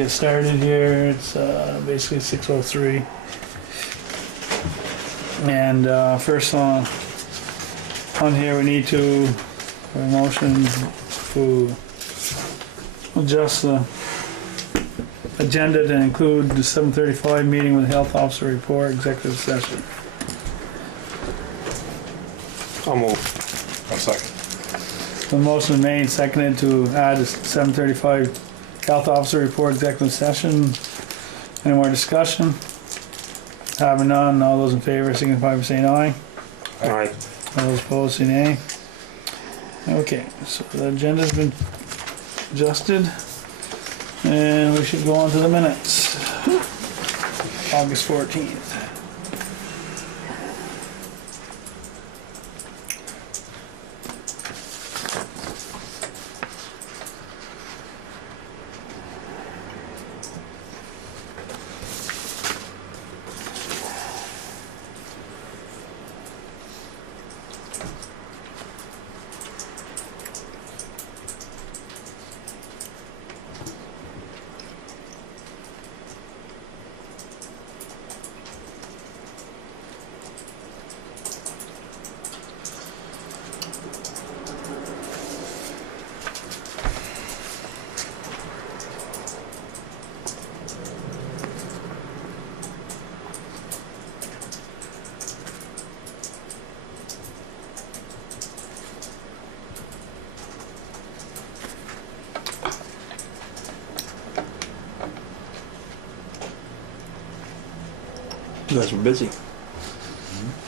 get started here. It's basically 6:03. And first on here we need to a motion to adjust the agenda to include the 7:35 meeting with health officer report, executive session. I'll move. I'll second. The motion made, seconded to add a 7:35 health officer report, executive session. Any more discussion? Having none, all those in favor signify by saying aye. Aye. All those opposed say nay. Okay, so the agenda's been adjusted. And we should go on to the minutes. August 14th. You guys were busy.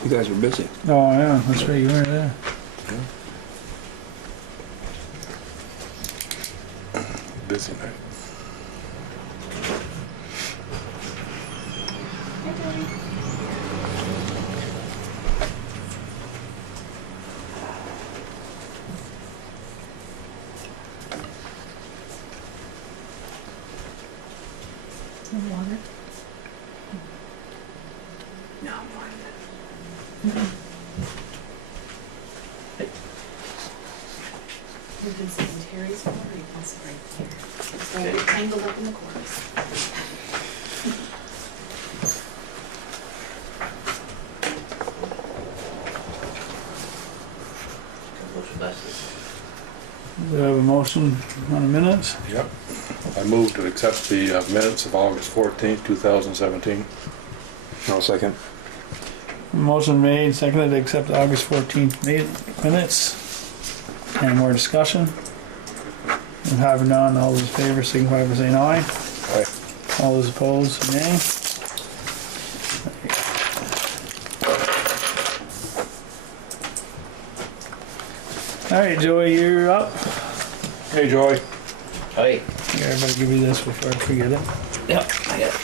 You guys were busy. Oh yeah, that's right, you were there. Busy night. Water? No, you can sit in Terry's corner, or you can sit right here. Just don't get tangled up in the corners. Do we have a motion on the minutes? Yep. I move to accept the minutes of August 14th, 2017. I'll second. Motion made, seconded to accept the August 14th minutes. Any more discussion? And having none, all those in favor signify by saying aye. Aye. All those opposed, nay. Alright, Joey, you're up. Hey, Joy. Hi. Here, I better give you this before I forget it. Yep, I got it.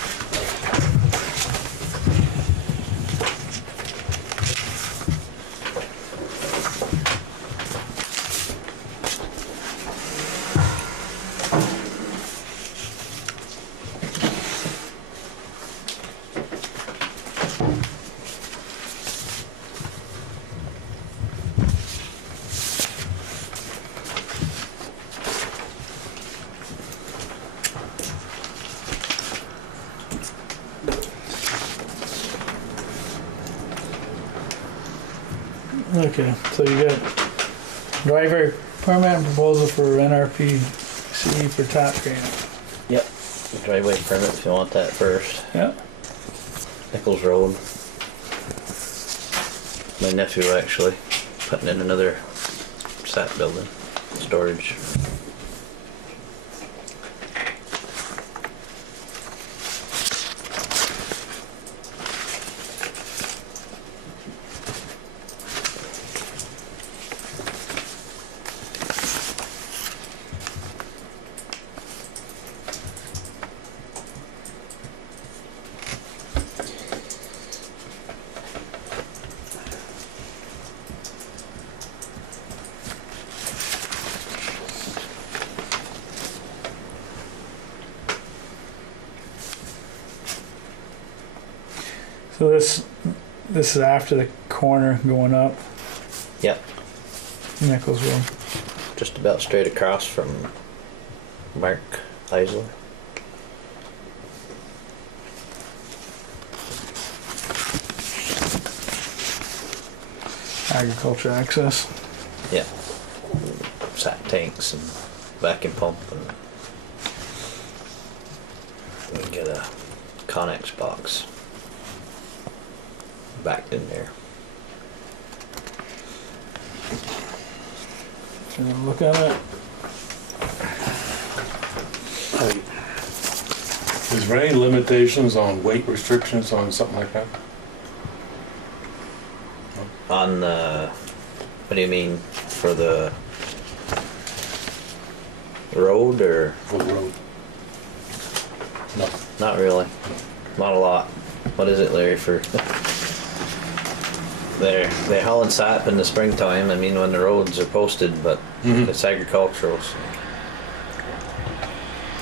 Okay, so you got driver permit and proposal for NRPC for top grant. Yep. Driveway permit if you want that first. Yeah. Nichols Road. My nephew actually putting in another SAT building, storage. So this is after the corner going up Yep. Nichols Road. Just about straight across from Mark Eisler. agriculture access. Yeah. Sat tanks and vacuum pump and we can get a Connex box backed in there. Should we look at it? Is there any limitations on weight restrictions on something like that? On the, what do you mean, for the road or? For the road? No. Not really. Not a lot. What is it, Larry, for? They're hauling sap in the springtime, I mean when the roads are posted, but it's agricultural. So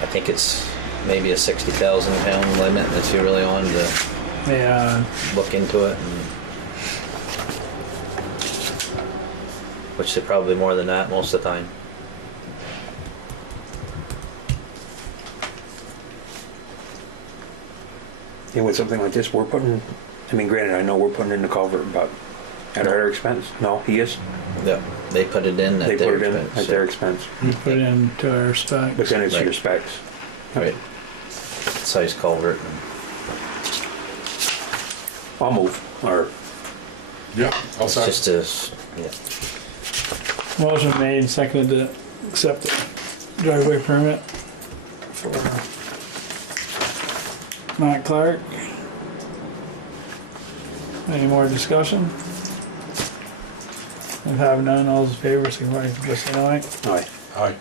I think it's maybe a 60,000 pound limit if you really wanted to Yeah, look into it. Which is probably more than that most of the time. And with something like this, we're putting, I mean, granted, I know we're putting in the culvert, but at our expense? No, he is? Yeah, they put it in They at put their it in expense. at their expense. we put it into our specs. But then it's Right. your specs. Right. Size culvert. And I'll move, or, Yeah, I'll it's second. just a, yeah. Motion made and seconded to accept the driveway permit for Matt Clark. Any more discussion? If have none, all those in favor, signify by saying aye. aye, Aye.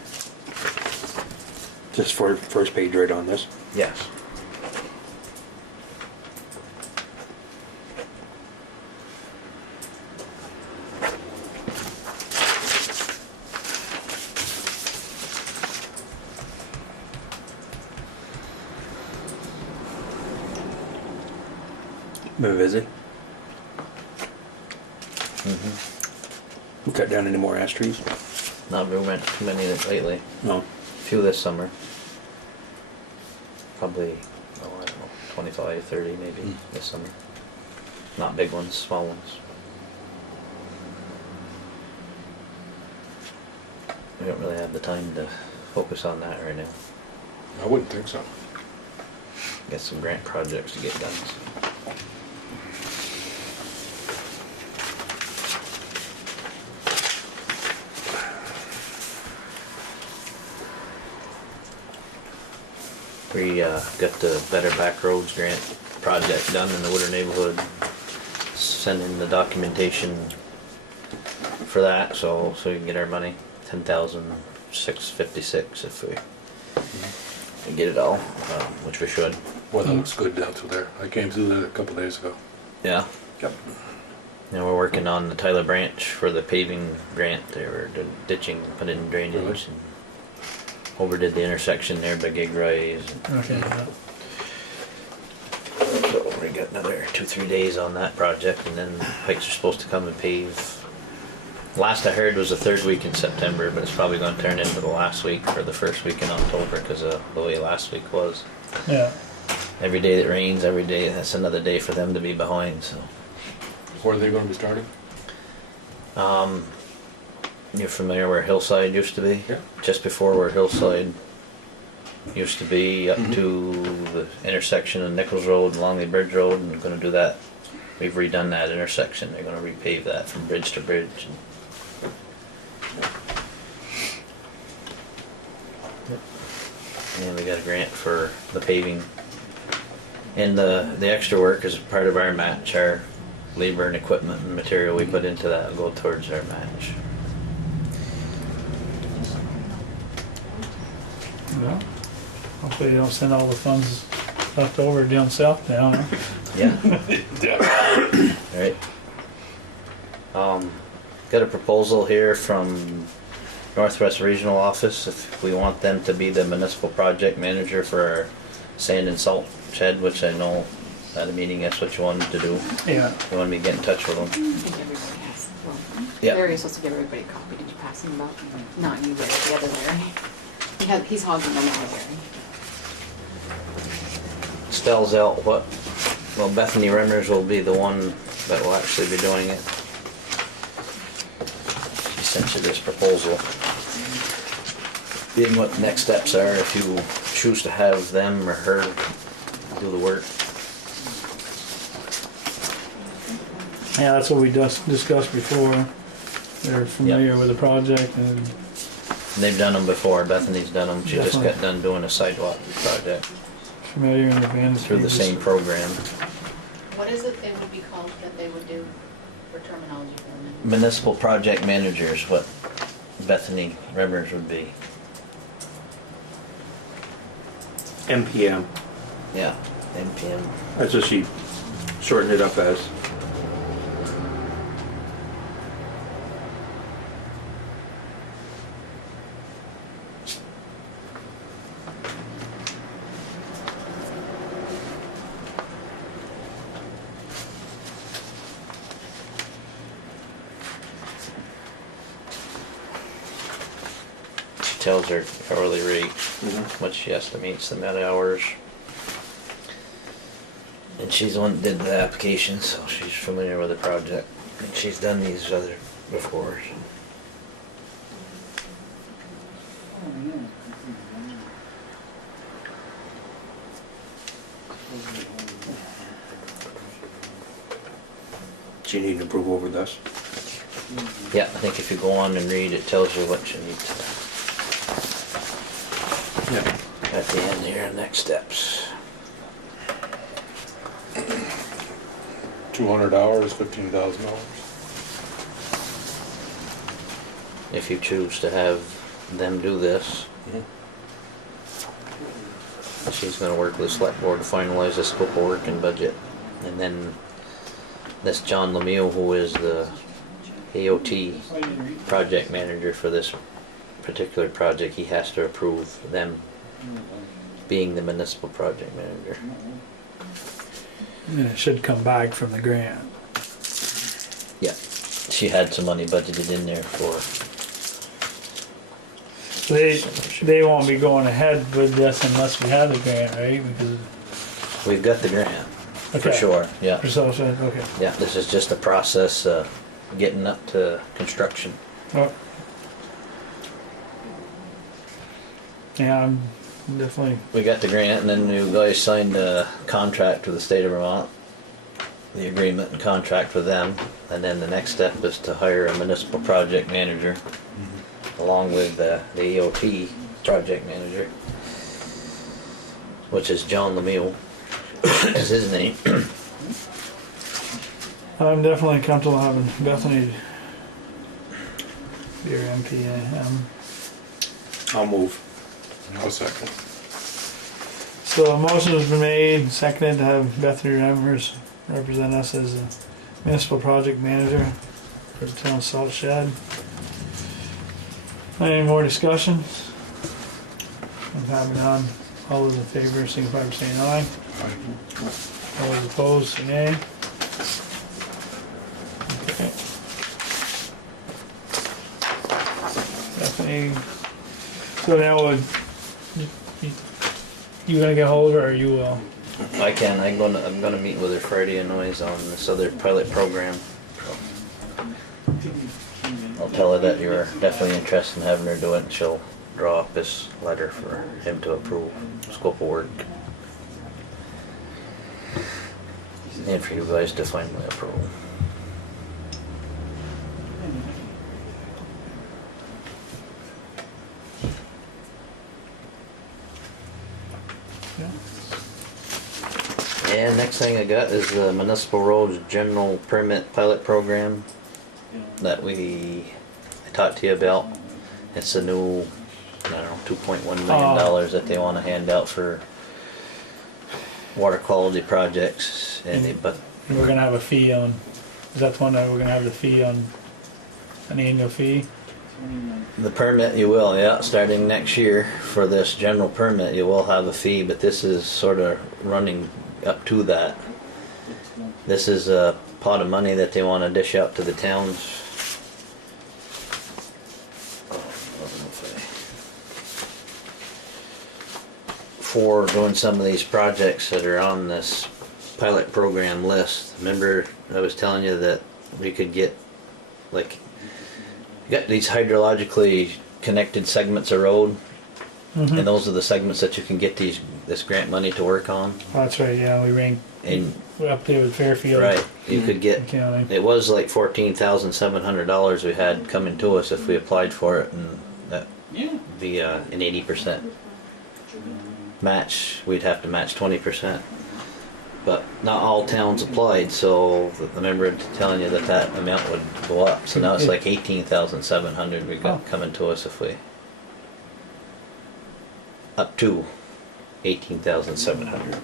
just for first page right on this. Yes. Been busy. Mm-hmm. We cut down any more ash trees? Not very much, too many lately. No. Few this summer. Probably, oh, I don't know, 25, 30 maybe this summer. Not big ones, small ones. We don't really have the time to focus on that right now. I wouldn't think so. Got some grant projects to get done. So. We got the Better Back Roads grant project done in the Woodard neighborhood. Send in the documentation for that, so we can get our money. $10,656 if we can get it all, which we should. Weather looks good down through there. I came through there a couple days ago. Yeah. Yep. Now we're working on the Tyler Branch for the paving grant. They were ditching, put in drainage, Really? and overdid the intersection there by Gig Rise. Okay, yeah. So we got another 2-3 days on that project, and then Pikes are supposed to come and pave. Last I heard was the third week in September, but it's probably going to turn into the last week or the first week in October because of the way last week was. Yeah, Every day that rains, every day, that's another day for them to be behind. So, Where are they gonna be starting? you're familiar where Hillside used to be? Yeah. Just before where Hillside used to be, up to the intersection of Nichols Road and Longley Bridge Road, and we're going to do that. We've redone that intersection. They're going to repave that from bridge to bridge. And we got a grant for the paving. And the extra work is part of our match. Our labor and equipment and material we put into that will go towards our match. well, hopefully they don't send all the funds left over down south now, huh? Yeah. Yeah. Right. Got a proposal here from Northwest Regional Office if we want them to be the municipal project manager for our sand and salt shed, which I know at a meeting that's what you wanted to do. Yeah, You want me to get in touch with them? I think everybody has, well, Yeah. Larry's supposed to give everybody a copy, did you pass him about? Not you, Larry, the other Larry. He's hogging them all, Larry. Spells out what, well, Bethany Remmers will be the one that will actually be doing it. sent you this proposal. Being what the next steps are if you choose to have them or her do the work. Yeah, that's what we just discussed before. They're familiar with the project and They've done them before, Bethany's done them, she just Definitely. got done doing a sidewalk project familiar in advance. through the same program. What is it they would be called that they would do for terminology for them? Municipal project manager is what Bethany Remmers would be. MPM, Yeah, NPM. that's what she shortened it up as. She tells her hourly rate, what she estimates the amount of hours. And she's the one that did the application, so she's familiar with the project. And she's done these other before. Do you need an approval over this? Yeah, I think if you go on and read, it tells you what you need to, Yeah. at the end here, next steps. 200 hours, $15,000. If you choose to have them do this. She's gonna work with the select board to finalize the scope of work and budget. And then this John Lemieux, who is the AOT project manager for this particular project, he has to approve them being the municipal project manager. And it should come back from the grant. Yeah, she had some money budgeted in there for, They won't be going ahead with this unless we have the grant, right? Because we've got the grant, for Okay. sure, yeah. for so okay. Yeah, this is just a process, getting up to construction. Oh. Yeah, I'm definitely. We got the grant, and then you guys signed a contract with the state of Vermont, the agreement and contract with them, and then the next step is to hire a municipal project manager, along with the AOT project manager, which is John Lemieux, is his name. I'm definitely comfortable having Bethany be your MPA. I'll move. I'll second. So a motion has been made, seconded to have Bethany Remmers represent us as a municipal project manager for the town salt shed. Any more discussion? If having none, all those in favor, signify by saying aye. All those opposed, say nay. Okay. Bethany, so now you gonna get hold of her or you will? I'm gonna meet with her Friday and noise on this other pilot program. I'll tell her that you're definitely interested in having her do it, and she'll draw up this letter for him to approve scope of work. And for you guys to finally approve. Yeah. And next thing I got is the municipal roads general permit pilot program that I talked to you about. It's a new, I don't know, $2.1 million that they want to hand out for water quality projects, but And we're gonna have a fee on, is that the one that we're gonna have the fee on, an annual fee? the permit you will, yeah, starting next year for this general permit you will have a fee, but this is sort of running up to that. This is a pot of money that they want to dish out to the towns. For doing some of these projects that are on this pilot program list. Remember I was telling you that we could get like You got these hydrologically connected segments of road, Mhm. and those are the segments that you can get this grant money to work on. That's right, yeah, we ranked, And we're up there with Fairfield. right, you could get. County. It was like $14,700 we had coming to us if we applied for it, and that be an 80% match. We'd have to match 20%, but not all towns applied. So I remember telling you that amount would go up. So now it's like 18,700 we got coming to us if we up to 18,700,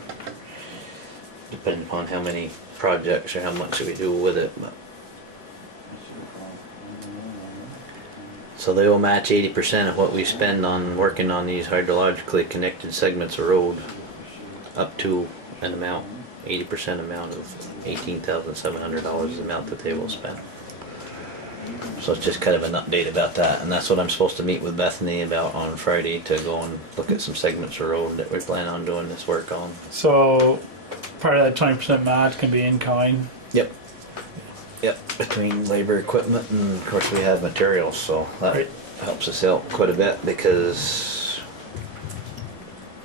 depending upon how many projects or how much we do with it. But so they will match 80% of what we spend on working on these hydrologically connected segments of road, up to an amount, 80% amount of $18,700 is the amount that they will spend. So it's just kind of an update about that, and that's what I'm supposed to meet with Bethany about on Friday, to go and look at some segments of road that we plan on doing this work on. So, part of that 20% match can be in kind. Yep. Yep, between labor, equipment, and of course we have materials, so that Right. helps us out quite a bit, because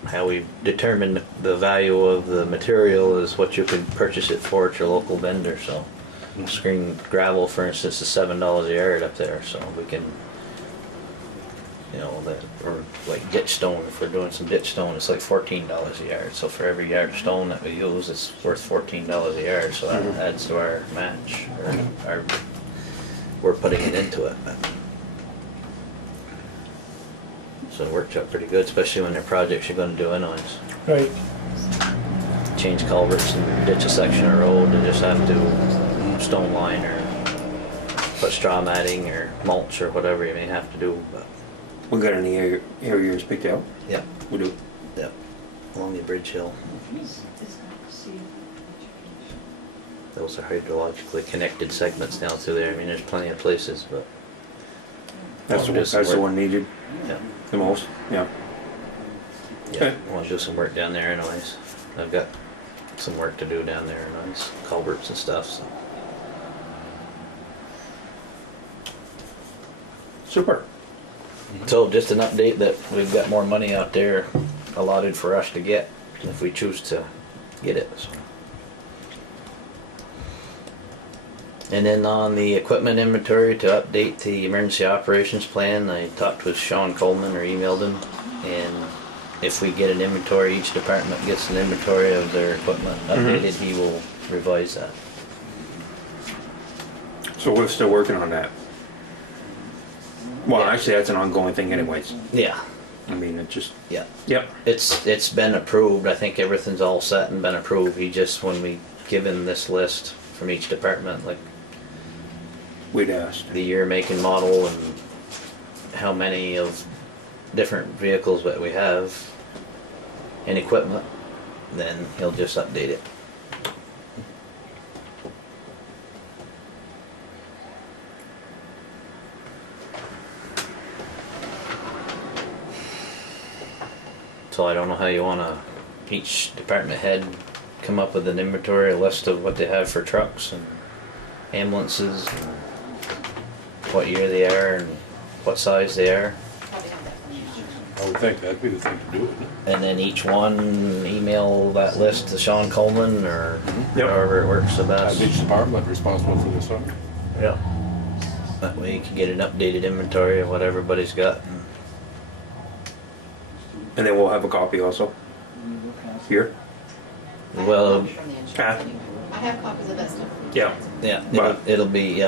how we determine the value of the material is what you could purchase it for at your local vendor. So screen gravel, for instance, is $7 a yard up there, so we can, or like ditch stone, if we're doing some ditch stone, it's like $14 a yard. So for every yard of stone that we use, it's worth $14 a yard, so that adds to our match, or we're putting it into it. So it works out pretty good, especially when they're projects you're going to do anyways. Right. Change culverts and ditch a section of road, and just have to stone line or put straw matting or mulch or whatever you may have to do. But We got any areas picked out? yeah, We do. yeah, along the Bridge Hill. Those are hydrologically connected segments now through there. I mean, there's plenty of places, but That's Wanna do some the work. one needed yeah, the most, yeah. yeah. Okay. I want to do some work down there anyways. I've got some work to do down there, anyways, culverts and stuff. So. Super. So just an update that we've got more money out there allotted for us to get if we choose to get it. So. And then on the equipment inventory, to update the emergency operations plan, I talked with Sean Coleman, or emailed him, and if we get an inventory, each department gets an inventory of their equipment updated, he will revise that. So we're still working on that. Well, Yeah. actually, that's an ongoing thing anyways. Yeah, I mean, it just, yeah. yep. It's been approved. I think everything's all set and been approved. He just, when we give him this list from each department, like We'd asked. the year, make, and model, and how many of different vehicles that we have and equipment, then he'll just update it. So I don't know how you wanna, each department head come up with an inventory, a list of what they have for trucks and ambulances, and what year they are and what size they are. Probably have that from you. I would think that'd be the thing to do, isn't it? And then each one email that list to Sean Coleman, or Yep. however it works the best. Have each department responsible for this stuff. Yeah. That way you can get an updated inventory of what everybody's got. And then we'll have a copy also. Here? I have Well, copies from the insurance anyway. I have copies of that stuff. Yeah. yeah, But- it'll be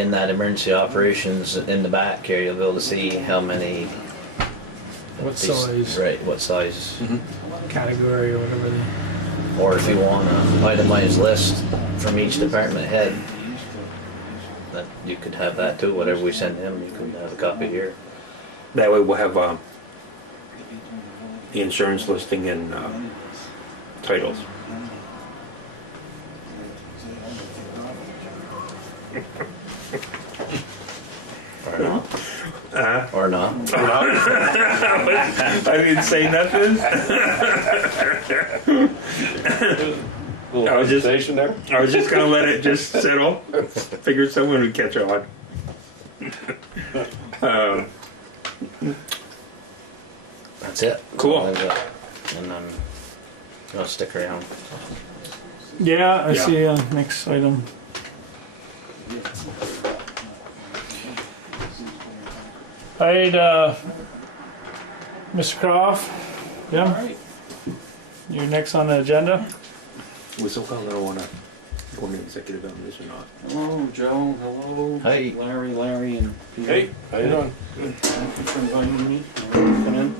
in that emergency operations in the back here. You'll be able to see how many. What these- size, Right, what size. category, or whatever they. Or if you want an itemized list from each department head, that you could have that too. Whatever we send him, you can have a copy here. That way we'll have the insurance listing and titles. Or not. Or not. I didn't say nothing. Little I was just- hesitation there. I was just gonna let it just settle. Figured someone would catch on. That's it. Cool. All I've got. And then I'll stick around. Yeah, I Yeah. see, next item. Alright, Mr. Croft, yeah, you're next on the agenda. We still don't wanna go into executive on this or not. Hello, Joe. Hello. Hey. Larry, and Peter. Hey, how you doing? Good. Thank you for inviting me. Come in.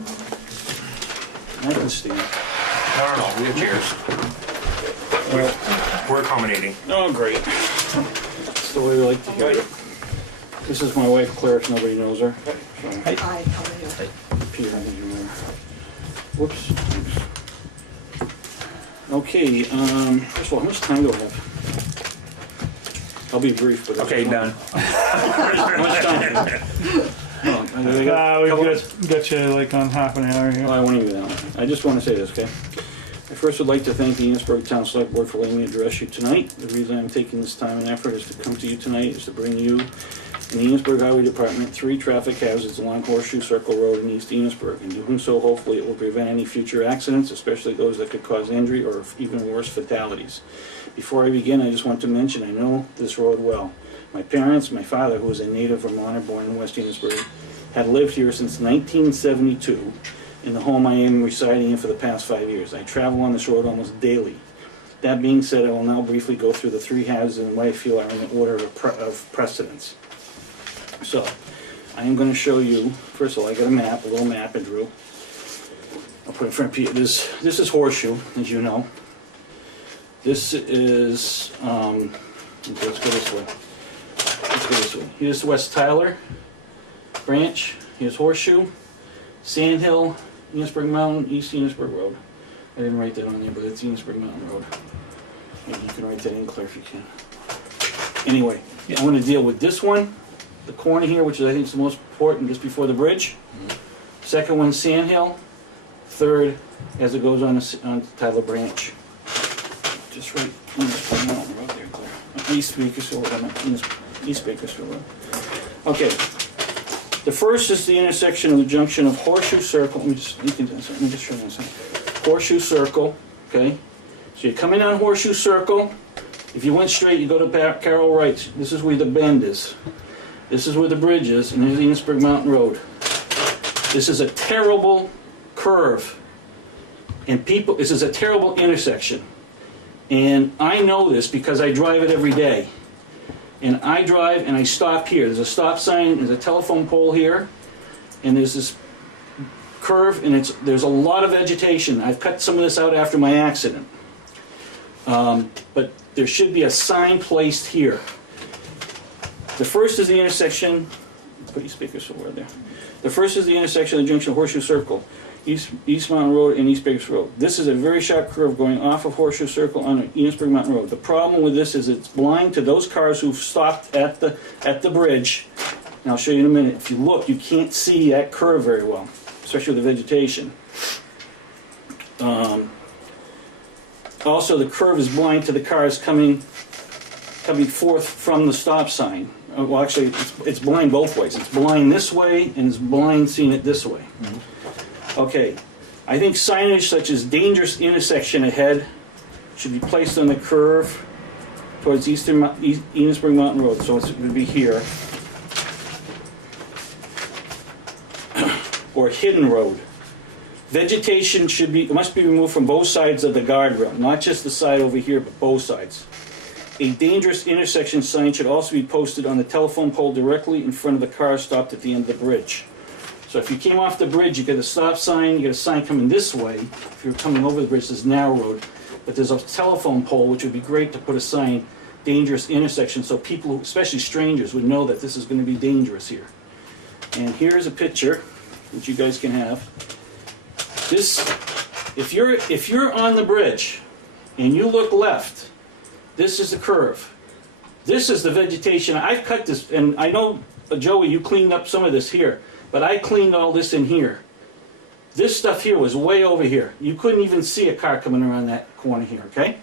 I can stand. No, we have chairs. We're accommodating. Oh, great. That's the way we like to hear it. This is my wife, Claire, if nobody knows her. So, Hi, how are you? Peter, I think you know. Whoops. Okay, first of all, how much time do I have? I'll be brief, but... Okay, done. How much time? Oh, I got a We've couple- got you like on half an hour Well, here. I won't even do that one. I just want to say this, okay? I first would like to thank the Enosburgh Town Select Board for letting me address you tonight. The reason I'm taking this time and effort is to come to you tonight is to bring you and the Enosburgh Highway Department 3 traffic hazards along Horseshoe Circle Road in East Enosburgh. In doing so, hopefully it will prevent any future accidents, especially those that could cause injury or even worse, fatalities. Before I begin, I just want to mention I know this road well. My parents, my father, who was a native Vermonter born in West Enosburgh, had lived here since 1972 in the home I am residing in for the past 5 years. I travel on this road almost daily. That being said, I will now briefly go through the 3 hazards and what I feel are in the order of precedence. So, I am going to show you, first of all, I got a map, a little map I drew. I'll put it in front of you. This is Horseshoe, as you know. This is, okay, let's go this way. Let's go this way. Here's West Tyler branch. Here's Horseshoe, Sandhill, Enosburgh Mountain, East Enosburgh Road. I didn't write that on there, but it's Enosburgh Mountain Road. Maybe you can write that in, Claire, if you can. Anyway, I'm going to deal with this one, the corner here, which is I think is the most important, just before the bridge. Second one, Sandhill. Third, as it goes on Tyler Branch. Just right Enosburgh Mountain Road there, Claire. East Bakersfield Road. East Bakersfield Road. Okay. The first is the intersection of the junction of Horseshoe Circle. Let me just show you this. Horseshoe Circle, okay? So you're coming down Horseshoe Circle. If you went straight, you go to Carroll Wrights. This is where the bend is. This is where the bridge is, and here's the Enosburgh Mountain Road. This is a terrible curve. And this is a terrible intersection. And I know this because I drive it every day. And I drive and I stop here. There's a stop sign, there's a telephone pole here, and there's this curve, and there's a lot of vegetation. I've cut some of this out after my accident. But there should be a sign placed here. The first is the intersection, put your speakers over there. The first is the intersection of the junction of Horseshoe Circle, East Mountain Road and East Bakersfield Road. This is a very sharp curve going off of Horseshoe Circle on Enosburgh Mountain Road. The problem with this is it's blind to those cars who've stopped at the bridge. And I'll show you in a minute. If you look, you can't see that curve very well, especially with the vegetation. Also, the curve is blind to the cars coming forth from the stop sign. Well, actually, it's blind both ways. It's blind this way, and it's blind seeing it this way. Okay, I think signage such as dangerous intersection ahead should be placed on the curve towards Enosburgh Mountain Road. So it would be here. Or hidden road. Vegetation must be removed from both sides of the guardrail, not just the side over here, but both sides. A dangerous intersection sign should also be posted on the telephone pole directly in front of the car stopped at the end of the bridge. So if you came off the bridge, you get a stop sign, you get a sign coming this way. If you're coming over the bridge, there's narrow road. But there's a telephone pole, which would be great to put a sign, dangerous intersection, so people, especially strangers, would know that this is going to be dangerous here. And here's a picture, which you guys can have. This, if you're on the bridge and you look left, this is the curve. This is the vegetation. I've cut this, and I know, Joey, you cleaned up some of this here, but I cleaned all this in here. This stuff here was way over here. You couldn't even see a car coming around that corner here, okay?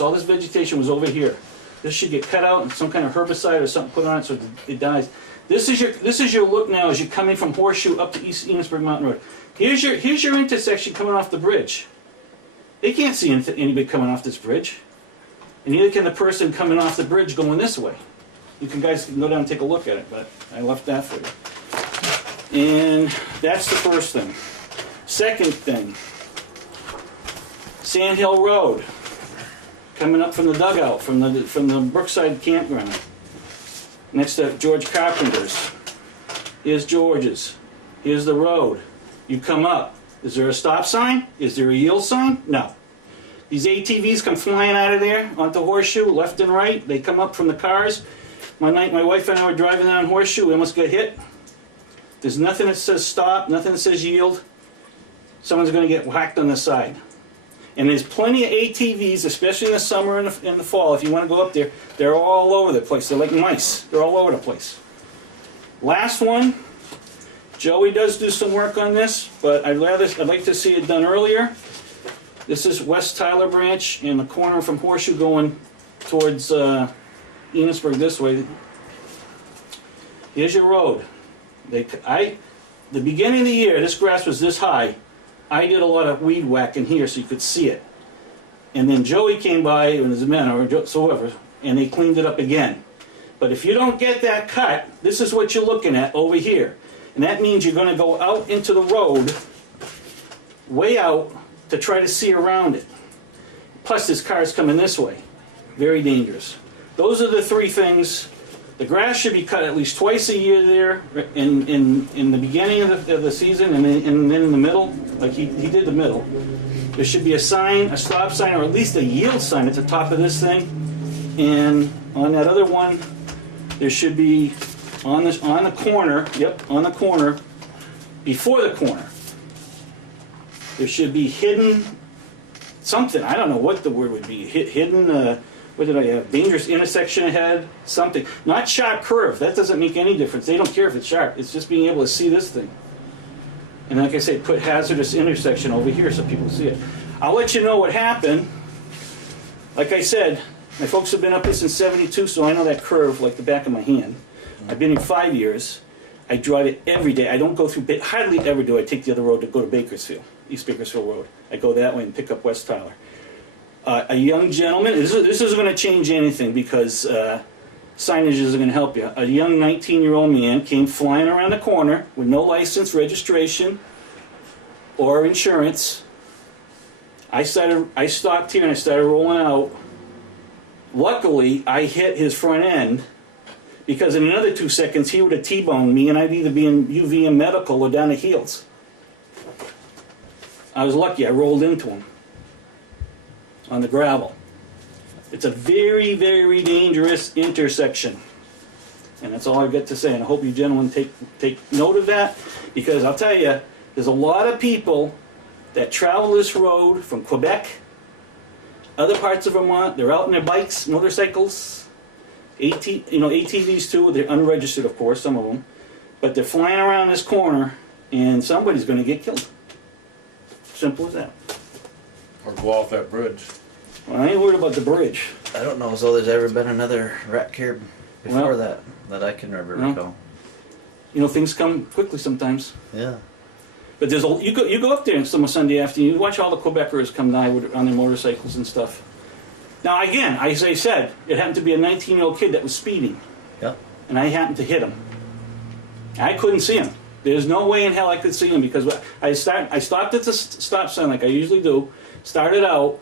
All this vegetation was over here. This should get cut out and some kind of herbicide or something put on it so it dies. This is your look now as you're coming from Horseshoe up to East Enosburgh Mountain Road. Here's your intersection coming off the bridge. They can't see anybody coming off this bridge. And neither can the person coming off the bridge going this way. You guys can go down and take a look at it, but I left that for you. And that's the first thing. Second thing, Sand Hill Road, coming up from the dugout, from the Brookside campground, next to George Carpenter's. Here's George's. Here's the road. You come up. Is there a stop sign? Is there a yield sign? No. These ATVs come flying out of there onto Horseshoe, left and right. They come up from the cars. One night my wife and I were driving down Horseshoe. We almost got hit. There's nothing that says stop, nothing that says yield. Someone's going to get whacked on the side. And there's plenty of ATVs, especially in the summer and the fall. If you want to go up there, they're all over the place. They're like mice. They're all over the place. Last one. Joey does do some work on this, but I'd like to see it done earlier. This is West Tyler Branch in the corner from Horseshoe going towards Enosburgh this way. Here's your road. The beginning of the year, this grass was this high. I did a lot of weed whacking here so you could see it. And then Joey came by, and his men, or whoever, and they cleaned it up again. But if you don't get that cut, this is what you're looking at over here. And that means you're going to go out into the road, way out, to try to see around it. Plus, this car's coming this way. Very dangerous. Those are the three things. The grass should be cut at least twice a year there, in the beginning of the season, and then in the middle, like he did the middle. There should be a sign, a stop sign, or at least a yield sign at the top of this thing. And on that other one, there should be on the corner, on the corner, before the corner, there should be hidden something. I don't know what the word would be. Hidden, what did I have? Dangerous intersection ahead, something. Not sharp curve. That doesn't make any difference. They don't care if it's sharp. It's just being able to see this thing. And like I say, put hazardous intersection over here so people see it. I'll let you know what happened. Like I said, my folks have been up here since '72, so I know that curve like the back of my hand. I've been here 5 years. I drive it every day. I don't go through, hardly ever do I take the other road to go to Bakersfield, East Bakersfield Road. I go that way and pick up West Tyler. A young gentleman, this isn't going to change anything because signage isn't going to help you. A young 19-year-old man came flying around the corner with no license, registration, or insurance. I stopped here and I started rolling out. Luckily, I hit his front end because in another 2 seconds he would have T-boned me and I'd either be in UVM Medical or down the heels. I was lucky, I rolled into him on the gravel. It's a very, very dangerous intersection. And that's all I've got to say. And I hope you gentlemen take note of that, because I'll tell you, there's a lot of people that travel this road from Quebec, other parts of Vermont. They're out on their bikes, motorcycles, ATVs too. They're unregistered, of course, some of them. But they're flying around this corner, and somebody's going to get killed. Simple as that. Or go off that bridge. Well, I ain't worried about the bridge. I don't know as though there's ever been another wreck here before Well, that I can ever no. recall. Things come quickly sometimes. Yeah. But there's you go up there on some Sunday afternoon. You watch all the Quebecers come by on their motorcycles and stuff. Now again, as I said, it happened to be a 19-year-old kid that was speeding, Yeah. and I happened to hit him. I couldn't see him. There's no way in hell I could see him because I stopped at the stop sign like I usually do. Started out,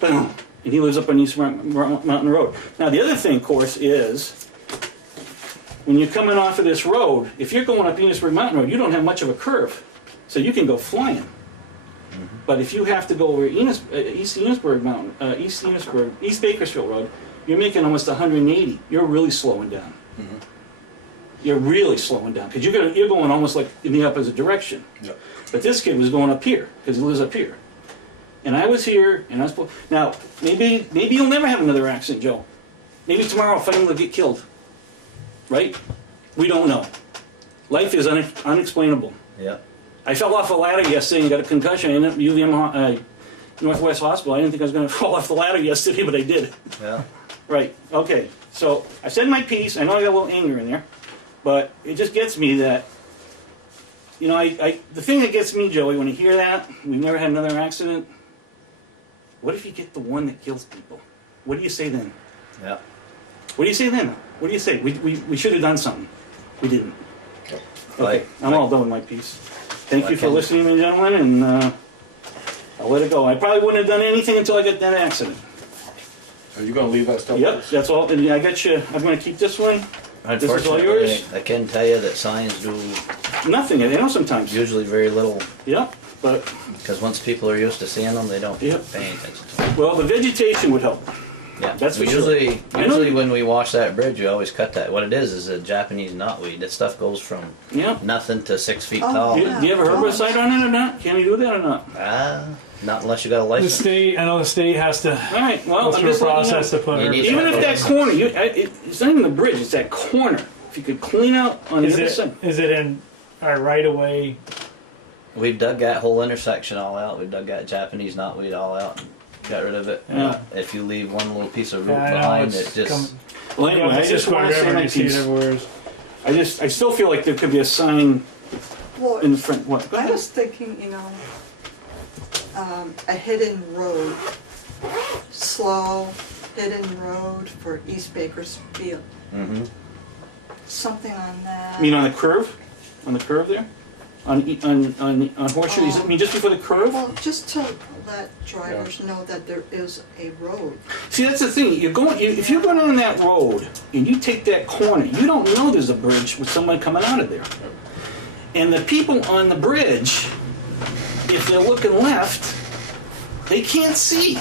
boom, and he lives up on East Mountain Road. Now the other thing, of course, is when you're coming off of this road, if you're going up Enosburgh Mountain Road, you don't have much of a curve, so you can go flying. Mm-hmm. But if you have to go over East Enosburgh Mountain, East Bakersfield Road, you're making almost 180. You're really slowing down. Mm-hmm. You're really slowing down because you're going almost like in the opposite direction. Yep. But this kid was going up here because he lives up here. And I was here, and I was... Now, maybe you'll never have another accident, Joe. Maybe tomorrow I'll finally get killed. Right? We don't know. Life is unexplainable. Yeah. I fell off a ladder yesterday and got a concussion. I ended up at UVM Northwest Hospital. I didn't think I was going to fall off the ladder yesterday, but I did. Yeah. Right, okay, so I said my piece, I know I got a little anger in there, but it just gets me that, you know, the thing that gets me, Joey, when I hear that, we've never had another accident, what if you get the one that kills people? What do you say then? Yeah. What do you say then? What do you say? We should have done something. We didn't. Okay, Like- I'm all done with my piece. Thank you for Okay. listening, ladies and gentlemen, and I'll let it go. I probably wouldn't have done anything until I got that accident. Are you gonna leave that stuff? Yep, that's all, and I got you, I'm gonna keep this one. This is all yours? Unfortunately, I can tell you that signs do Nothing, I know sometimes. usually very little, Yep, but, because once people are used to seeing them, they don't Yep. pay any attention to them. well, the vegetation would help. Yeah, That's we for sure. I know- usually when we wash that bridge, we always cut that. What it is a Japanese knotweed. That stuff goes from Yep. nothing to 6 feet Oh, tall. Do you have a herbicide on it or not? Can you do that or not? Not unless you got a The license. state, I know the state has to All right, well, go I'm through a just letting you know. process to put You need herbicide. Even if that Yes. corner, it's not even the bridge, it's that corner. If you could clean out on the other side. Is it in our right of way? We've dug that whole intersection all out. We've dug that Japanese knotweed all out and got rid of it. Yeah. If you leave one little piece of root Yeah, I know, behind, it's it just. Well, anyway, I just want to say my you see it piece. everywhere. I still feel like there could be a sign Well, in the front. What? Go I ahead. was thinking, a hidden road, slow hidden road for East Bakersfield. Mm-hmm. Something on that. You mean on the curve? On the curve there? On Horseshoe? You mean just before the curve? Well, just to let drivers know that there is a road. See, that's the thing. If you're going on that road and you take that corner, you don't know there's a bridge with someone coming out of there. And the people on the bridge, if they're looking left, they can't see.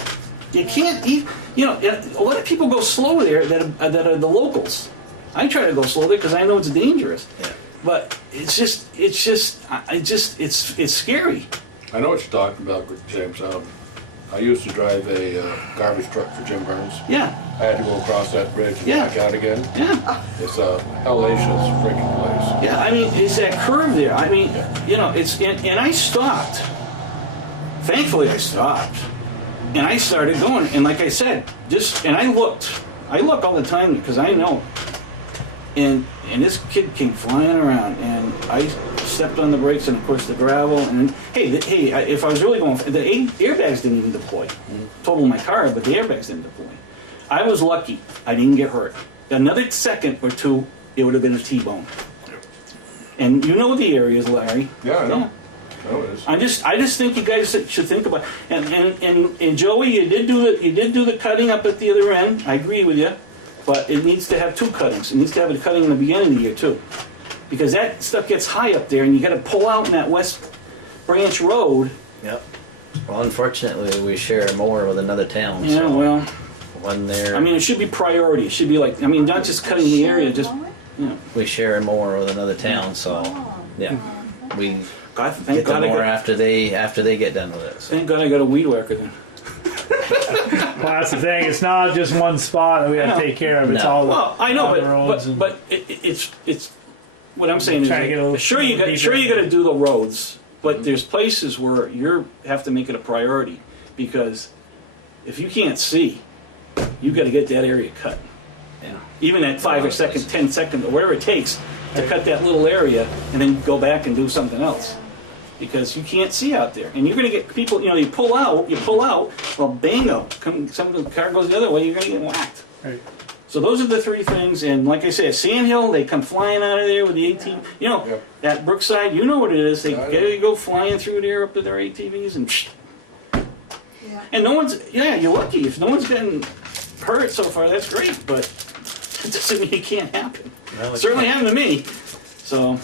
You can't. A lot of people go slow there that are the locals. I try to go slow there because I know it's dangerous. Yeah. But it's scary. I know what you're talking about, James. I used to drive a garbage truck for Jim Burns. Yeah, I had to go across that bridge and Yeah. back out again. yeah. It's a hellacious freaking place. Yeah, I mean, it's that curve there. I mean, and I stopped. Thankfully, I stopped. And I started going. And like I said, I look all the time because I know. And this kid came flying around, and I stepped on the brakes, and of course the gravel. And if I was really going, the airbags didn't even deploy. Totaled my car, but the airbags didn't deploy. I was lucky. I didn't get hurt. Another second or two, it would have been a T-bone. And you know the areas, Larry. Yeah, I know. I know it is. I just think you guys should think about. And Joey, you did do the cutting up at the other end. I agree with you, but it needs to have two cuttings. It needs to have a cutting in the beginning of the year too, because that stuff gets high up there, and you got to pull out in that West Branch Road. Yep. Well, unfortunately, we share more with another town. Yeah, so well, when they're I mean, it should be priority. It should be like, not just cutting the area, just we share more with another town, so yeah, we God, thank get them God I more got. after they get done with it. So. Thank God I got a weed whacker then. Well, that's the thing. It's not just one spot that we have to take care of. It's No. all. Well, I know, all the roads and- but it's what I'm saying is, Trying to get a little sure you got deeper. to do the roads, but there's places where you have to make it a priority, because if you can't see, you got to get that area cut. Yeah. Even at 5 or second, 10 seconds, or whatever it takes to cut that little area, and then go back and do something else. Because you can't see out there, and you're going to get people. You pull out. Well, bingo! Some of the car goes the other way. You're going to get whacked. Right. So those are the three things, and like I said, Sand Hill, they come flying out of there with the ATV. Yep. At Brookside, you know what it is. They Yeah, I know. go flying through there up to their ATVs, Yeah. and no one's. Yeah, you're lucky if no one's getting hurt so far. That's great, but it doesn't mean it can't happen. No, it Certainly can't. happened to me. So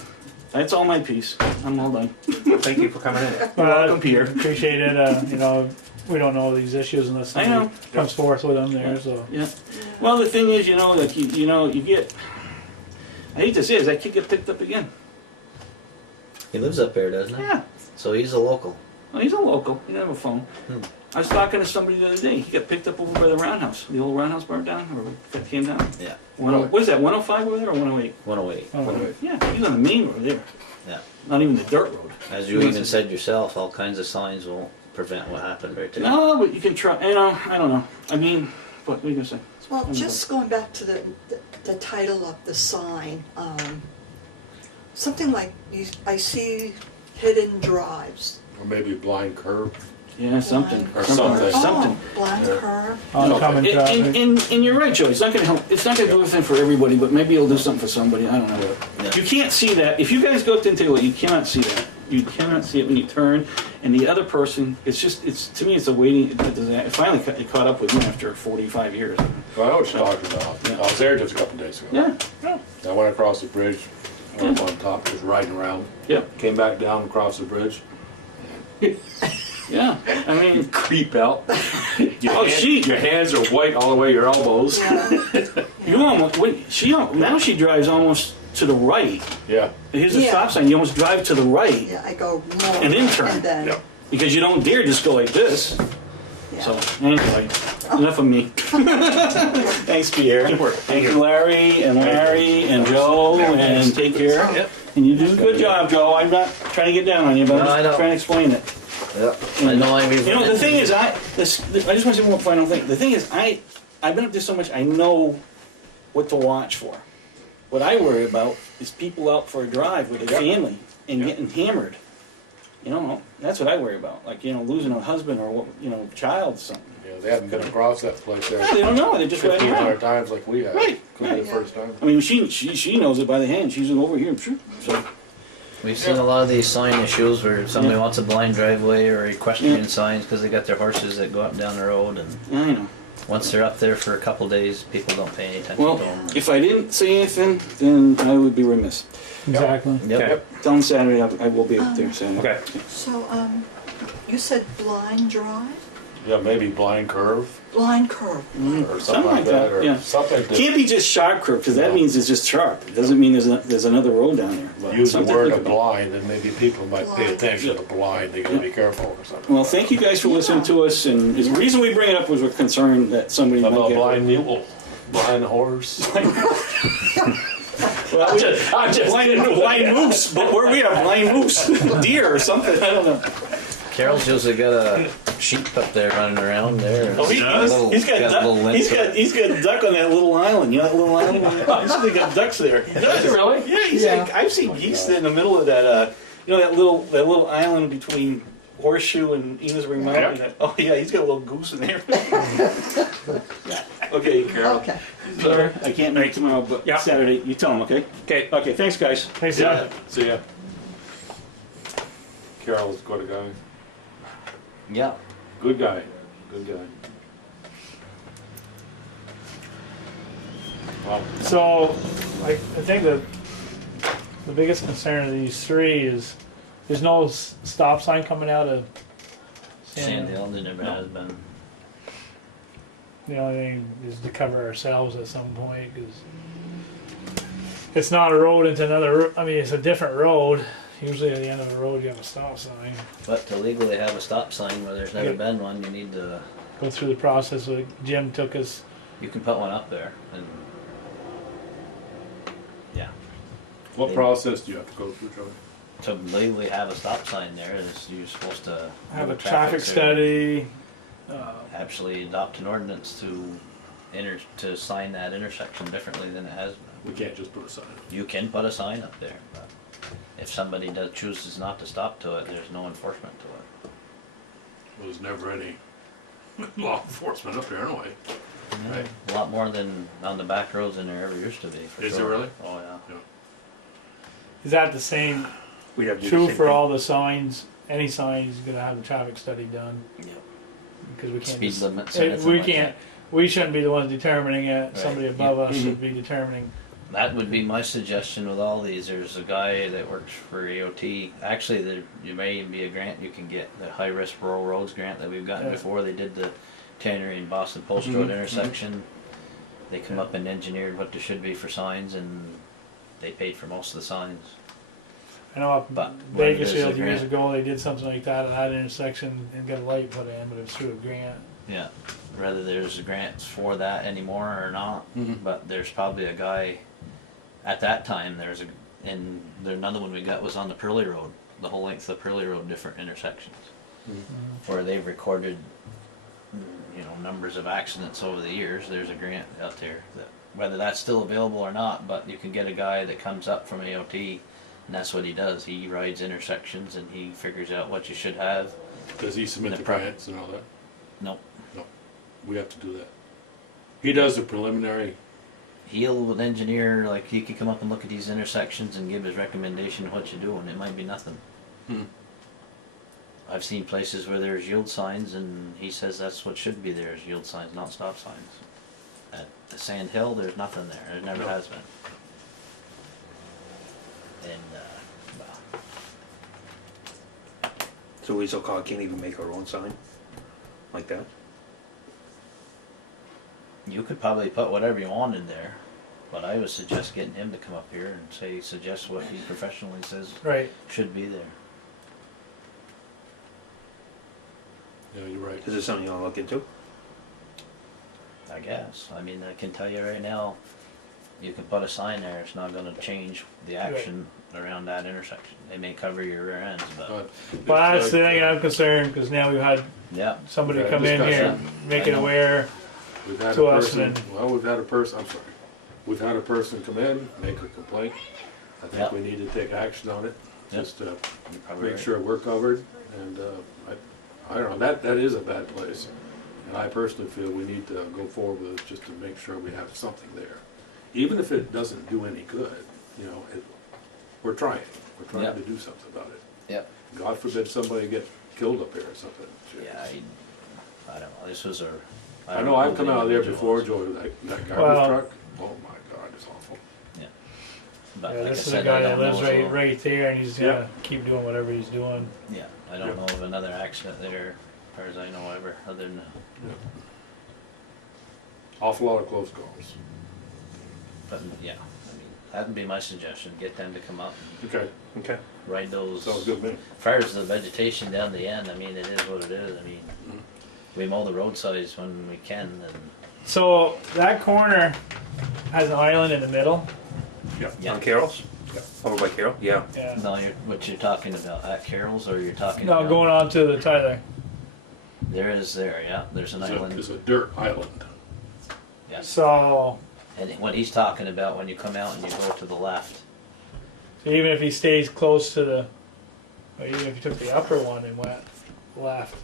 that's all my piece. I'm all done. Thank you for coming in. Welcome, Peter. Appreciate it. We don't know these issues unless I somebody know. comes forth with them there. So Yeah. Well, the thing is, like you get. I hate to say it, that kid get picked up again. He lives up there, doesn't he? Yeah. So he's a local. Well, he's a local. He doesn't have a phone. I was talking to somebody the other day. He got picked up over by the roundhouse. The old roundhouse burned down, or came down. Yeah. What is that? 105 over there, or 108? 108. oh, Yeah, he's on the main road there. Yeah. Not even the dirt road. As you even said yourself, all kinds of signs won't prevent what happened right there. No, but you can try. I don't know. I mean, what are you gonna say? Well, just going back to the title of the sign, something like, I see hidden drives. Or maybe blind curve. Yeah, something. Or something. Something. Oh, blind curve. Oncoming traffic. And you're right, Joe, it's not gonna help, it's not gonna do everything for everybody, but maybe it'll do something for somebody, I don't know. Yeah. You can't see that, if you guys go up and take a look, you cannot see that. You cannot see it when you turn, and the other person, it's just, to me, it's a waiting, it finally it caught up with me after 45 years. Well, I know what you're talking about. Yeah. I was there just a couple days ago. Yeah, I went across the bridge, went up on top, just riding around. yeah, Came back down across the bridge. yeah, I mean, Creep out. Oh, Your hands are white all the way to your elbows. Yeah. you almost, now she drives almost to the right. Yeah. Here's the Yeah. stop sign, you almost drive to the right, Yeah, I go more. And then turn. And then, Yeah. because you don't dare just go like this. yeah. So, anyway, enough of me. Thanks, Pierre. Thank you, Larry, and Joe, and take care. Yep. And you do a good job, Joe. I'm not trying to get down on you, but No, I I'm know. just trying to explain it. Yep. I know I'm even. You know, the thing is, I just want to say one final thing. The thing is, I've been up there so much, I know what to watch for. What I worry about is people out for a drive with their family and getting hammered. You know, that's what I worry about. Like, losing a husband or, child or something. Yeah, they haven't been across that place there Yeah, they don't know. They just ride 1,500 around. times like we have. Right. Could be the Yeah. first time. I mean, she knows it by the hand. She's over here. So, We've seen a lot of these sign issues where somebody wants a blind driveway or equestrian signs because they got their horses that go up and down the road, and I know. once they're up there for a couple days, people don't pay any attention Well, to them. if I didn't say anything, then I would be remiss. Exactly. Yep. Tell them Saturday I will be up there Saturday. Okay. So, you said blind drive? Yeah, maybe blind curve Blind curve. or something like that. Or yeah. something It that can't be just sharp curve, because that means it's just sharp. It doesn't mean there's another road down there. But use the something to word think of about. blind, and maybe people might pay Blind. attention to blind. They gotta be careful or something. Well, thank you guys for listening to us, and the reason we bring it up was we're concerned that somebody How might about get... blind mule, blind horse? Well, I'm just blind moose, but where we have blind moose, deer or something, I don't know. Carol's usually got a sheep up there running around there. Oh, he does? Little- He's got, got a little limp. he's got duck on that little island. You know that little island? He's still got ducks there. He does. Really? Yeah, he's like, I've seen geese in the middle of that, that little island between Horseshoe and Enosburgh Mountain. Yeah. Oh yeah, he's got a little goose in there. Okay, Carol. Okay. Sorry, I can't make tomorrow, but Yeah. Saturday, you tell him, okay? Okay. Okay, thanks guys. Thanks, Yeah. Doug. See ya. Carol's a good guy. Yeah. Good guy. Good guy. Well, So, I think the biggest concern of these three is there's no stop sign coming out of Sand Hill, there never has been. The only thing is to cover ourselves at some point, because it's not a road into another. I mean, it's a different road. Usually at the end of the road you have a stop sign. But to legally have a stop sign where there's never Yeah. been one, you need to, Go through the process like Jim took us. you can put one up there and, yeah. what process do you have to go through, Joey? To legally have a stop sign there, is you're supposed to Have do a traffic study. Actually adopt an ordinance to sign that intersection differently than it has been. We can't just put a sign. You can put a sign up there, but if somebody chooses not to stop to it, there's no enforcement to it. Well, there's never any law enforcement up there anyway. Right. A lot more than on the back roads than there ever used to be, for Is sure. there really? Oh, yeah. Is that the same We'd have to do the true same for thing. all the signs? Any sign is going to have a traffic study done, Yep. because we can't. Speed just- limits. we anything like can't. We shouldn't be the ones determining it. Right. Somebody above us Mhm. should be determining. That would be my suggestion with all these. There's a guy that works for AOT. Actually, there may even be a grant you can get, the high risk rural roads grant that we've gotten Yeah. before. They did the Tannery and Boston Post Road intersection. They come up and engineered what there should be for signs, and they paid for most of the signs. I know up But in whether Bakersfield there's a years grant- ago they did something like that at that intersection and got a light put in, but it was through a grant. Yeah, whether there's grants for that anymore or not, but there's probably a guy. At that time, and another one we got was on the Pearly Road, the whole length of the Pearly Road, different intersections, where they've recorded you know, numbers of accidents over the years, there's a grant out there that, whether that's still available or not, but you can get a guy that comes up from AOT, and that's what he does. He rides intersections and he figures out what you should have. Does he submit The the pro- grants and all that? Nope. No, we have to do that. He does the preliminary, He'll engineer, like he could come up and look at these intersections and give his recommendation of what you do, and it might be nothing. Hmm. I've seen places where there's yield signs, and he says that's what should be there, is yield signs, not stop signs. At the Sand Hill, there's nothing there. There never No. has been. And So we so-called can't even make our own sign like that? you could probably put whatever you want in there, but I would suggest getting him to come up here and suggest what he professionally says Right. should be there. yeah, you're right. Is this something you wanna look into? I guess. I mean, I can tell you right now, you can put a sign there, it's not gonna change the action around that intersection. They may cover your rear ends, but, But Well, that's it's the like, thing I'm concerned, because now we've had yeah. somebody Yeah, come in here, discussion. make I it know. aware. we've had to a us person, and- we've had a person, I'm sorry. We've had a person come in, make a complaint. I think Yeah. we need to take action on it, Yeah. just to You're probably make right. sure we're covered. And, I don't know, that is a bad place. And I personally feel we need to go forward with it just to make sure we have something there. Even if it doesn't do any good, you know, we're trying. We're trying Yeah. to do something about it. Yep. God forbid somebody get killed up here or something. Yeah, I don't know, this was a. I don't know I've who come the out of there individual before, was. Joey, that garbage Well- truck. Oh my God, it's awful. Yeah. But Yeah, like I this is a said, guy I that don't lives know, right, so- right there, and he's gonna keep doing whatever he's doing. Yeah, I don't know of another accident there, as far as I know ever, other than, Awful lot of close calls. but yeah, I mean, that'd be my suggestion, get them to come up Okay, Okay. and ride those. sounds good to me. As far as the vegetation down the end, I mean, it is what it is. I mean, we mow the roadsides when we can, and So that corner has an island in the middle. yeah. On Carroll's? Yeah. Over by Carroll? Yeah. Yeah. No, what you're talking about at Carroll's, or you're talking No, about? going on to the Tyler. There is there, yeah. There's an island. It's a dirt island. Yes. So And what he's talking about when you come out and you go to the left. even if he stays close to the, or even if you took the upper one and went left,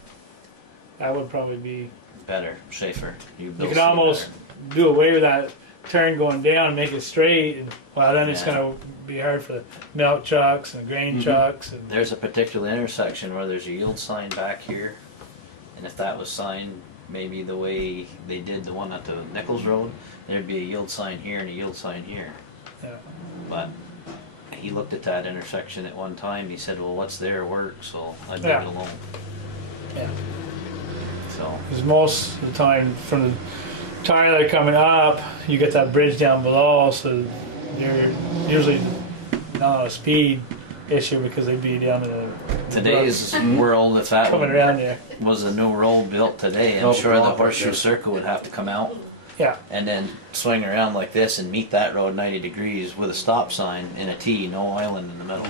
that would probably be. Better, safer. You build could some almost better. do away with that turn going down, make it straight, and well, then it's Yeah. gonna be hard for the milk trucks and grain trucks and. There's a particular intersection where there's a yield sign back here, and if that was signed maybe the way they did the one at the Nichols Road, there'd be a yield sign here and a yield sign here. Yeah. But he looked at that intersection at one time. He said, "Well, what's there works, so I leave Yeah. it alone." Yeah. So Because most of the time from the Tyler coming up, you get that bridge down below, so you're usually not a speed issue because they'd be down in the today's world, if that coming around there. was a new road built today, I'm Oh, sure the God, horseshoe yeah. circle would have to come out Yeah. and then swing around like this and meet that road 90 degrees with a stop sign in a T, no island in the middle.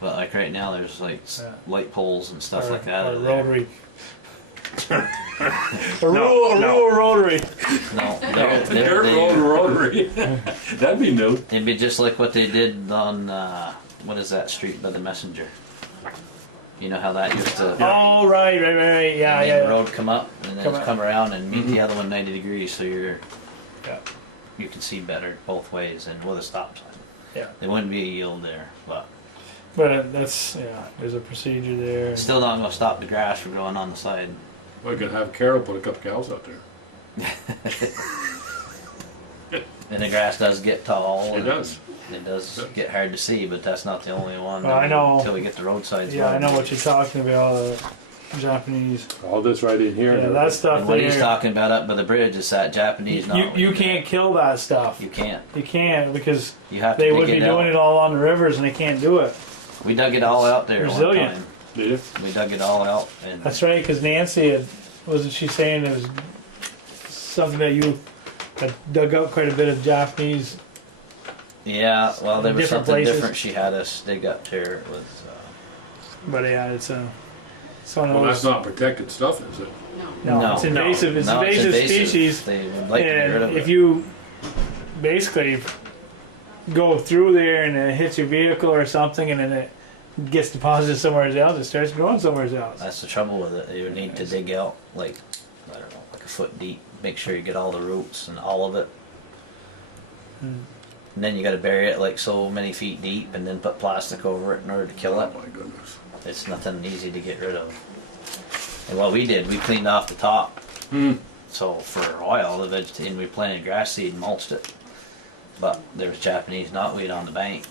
But like right now, there's like Yeah. light poles and stuff or, like that. or over there. rotary. a rural rotary. No, Dirt road rotary. That'd be new. it'd be just like what they did on what is that street by the Messenger? You know how that used to. Oh, right. Yeah, the main yeah. road come up and then Come up. come around and meet the other one 90 degrees, so Yeah. you can see better both ways and with a stop sign. Yeah. There wouldn't be a yield there, but But that's, there's a procedure there. still not gonna stop the grass from growing on the side. We could have Carol put a couple cows out there. And the grass does get tall. It and does. It does get hard to see, but that's not the only one. Well, I know. Until we get the roadsides. Yeah, I going. know what you're talking about, the Japanese. All this right in here. Yeah, that stuff And what he's there. talking about up by the bridge is that Japanese knowledge. You can't kill that stuff. You can't. You can't because You have to they dig would be it doing out. it all on the rivers and they can't do it. We dug it all out there Resilient. one time. Did you? We dug it all out, and That's right, because Nancy wasn't she saying it was something that you had dug up quite a bit of Japanese. yeah, well, there was Different something places. different. She had us dig up there. It was But yeah, it's a. It's one of Well, that's those, not protected stuff, is it? no, it's invasive, it's No, invasive species. They would like to get rid of And it. if you basically go through there and it hits your vehicle or something and then it gets deposited somewhere else, it starts growing somewhere else. That's the trouble with it. You would need to dig out like, I don't know, like a foot deep. Make sure you get all the roots and all of it. Hmm. And then you got to bury it like so many feet deep, and then put plastic over it in order to kill it. Oh my goodness. It's nothing easy to get rid of. And what we did, we cleaned off the top. So for a while, the vegetation, we planted grass seed and mulched it. But there was Japanese knotweed on the bank,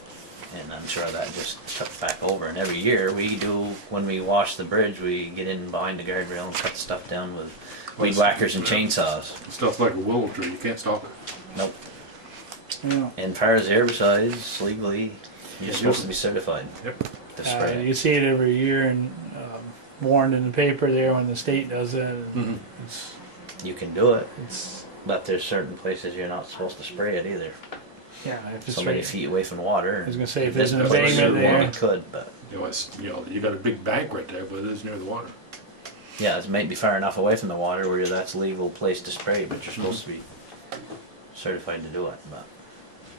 and I'm sure that just took back over. And every year we do, when we wash the bridge, we get in behind the guardrail and cut the stuff down with weed whackers and chainsaws. Stuff like a willow tree, you can't stop it. Nope. Yeah. And as far as herbicides, legally, you're supposed to be certified Yep. to spray it. You see it every year and warned in the paper there when the state does it. Mhm. It's, You can do it, it's, but there's certain places you're not supposed to spray it either. yeah, if it's So many right. feet away from the water. I was gonna say, if This there's an place, embankment there. you could, but You know, it's, you know, you got a big bank right there, but it is near the water. yeah, it might be far enough away from the water where that's a legal place to spray, but you're supposed to be certified to do it. But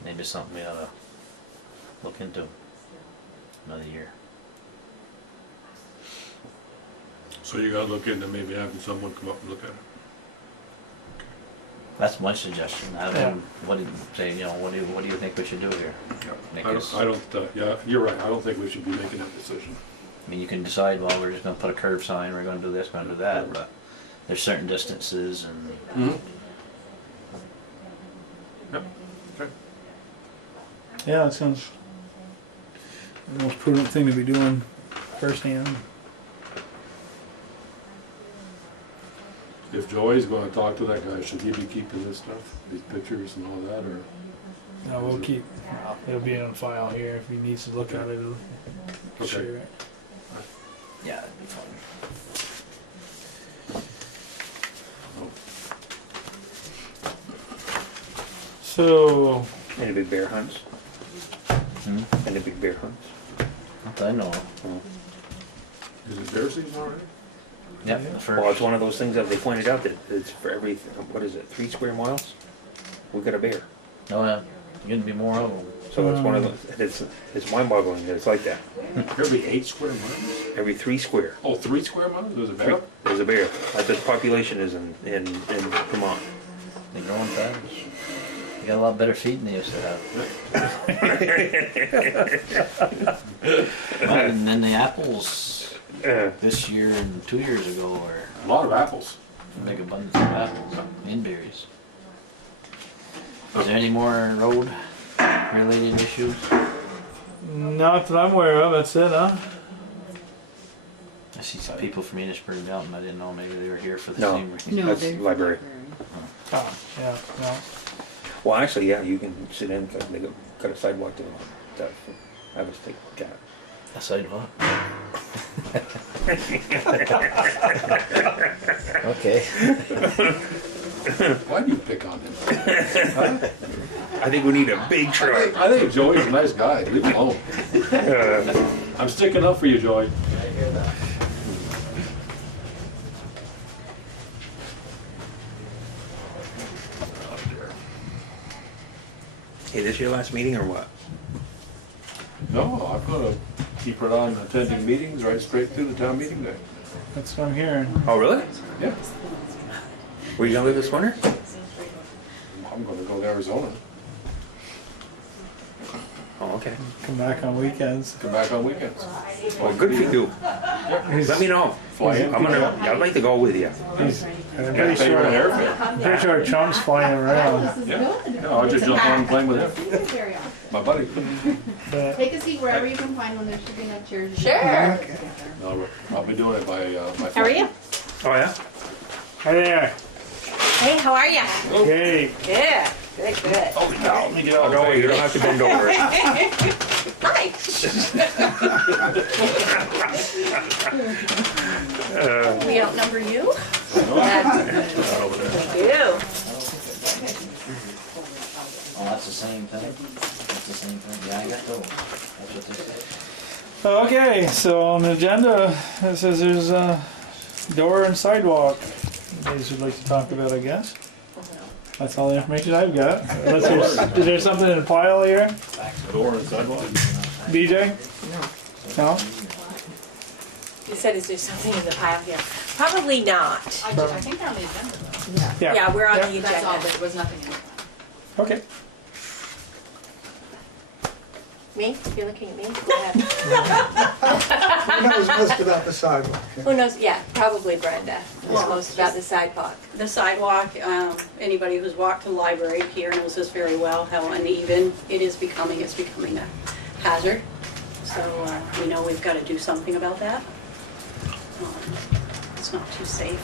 maybe something we ought to look into another year. So you gotta look into maybe having someone come up and look at it. That's my suggestion. Have Yeah. him, what do you say? You know, what do you think we should do here? Make us- I don't, yeah, you're right, I don't think we should be making that decision. I mean, you can decide, well, we're just gonna put a curb sign, we're gonna do this, we're gonna do that, but there's certain distances and Mm-hmm. Yep, okay. Yeah, it sounds the most prudent thing to be doing firsthand. If Joey's gonna talk to that guy, should he be keeping this stuff, these pictures and all that, or? No, we'll keep, it'll be on file here. If he needs to look at it, he'll Okay. share it. yeah, it'd be fun. So, Any big bear hunts? Hmm? Any big bear hunts? Not that I know of. Is it bear season already? Yep, the Well, it's first. one of those things that they pointed out that it's for every, what is it, 3 square miles? We got a bear. Oh yeah, you're gonna be more of them. So it's one of those, it's mind-boggling that it's like that. Every 8 square miles? Every 3 square, Oh, 3 square miles, there's a bear? there's a bear. The population is in Vermont. They're growing fast. They got a lot better feed than they used to have. Well, and then the apples this year and 2 years ago were A lot of apples. a big abundance of apples and berries. Is there any more road related issues? not that I'm aware of. That's it, huh? I see some people from Enosburgh down, and I didn't know maybe they were here for the No. same reason. No, That's they're library. Oh, yeah, no. Well, actually, yeah, you can sit in, they got a sidewalk to that. I was take a look at it. Aside what? Okay. Why do you pick on him? I think we need a big truck. I think Joey's a nice guy, leave him alone. I'm sticking up for you, Joey. Hey, this your last meeting or what? No, I'm gonna keep it on attending meetings right straight through the town meeting day. That's what I'm hearing. Oh, really? Yeah, Were you gonna live this winter? I'm gonna go to Arizona, Oh, okay. Come back on weekends. come back on weekends. Well, good for you. Let me know. Fly in. I'd like to go with you. I'm Yeah, pretty pay your sure. airfare. I'm pretty sure Trump's flying around. Yeah, I'll just jump on and plane with him, my buddy. But Take a seat wherever you can find one. There should be enough chairs. Sure. No, I'll be doing it by, my. How are you? Oh, yeah? hi there. Hey, how are you? Hey, Good. Good, good. Oh, no, let me get out Oh, of don't the worry, you don't have to bend over. Hi. We outnumber you? That's over there. Thank you. Oh, that's the same thing? That's the same thing? Yeah, I got those. That's what they said. Okay, so on the agenda, it says there's a door and sidewalk. You guys would like to talk about, I guess. That's all the information I've got. Is there something in the pile here? Door and sidewalk. BJ? No? You said, is there something in the pile here? Probably not. I think they're on the agenda though. Yeah, we're on the That's all, agenda. there was nothing in it. Okay. Me? You're looking at me? Go ahead. Who knows most about the sidewalk? Who knows? Yeah, probably Brenda knows Well, most about the sidewalk. The sidewalk, anybody who's walked the library here knows this very well, how uneven it is becoming. It's becoming a hazard. So we know we've got to do something about that. It's not too safe.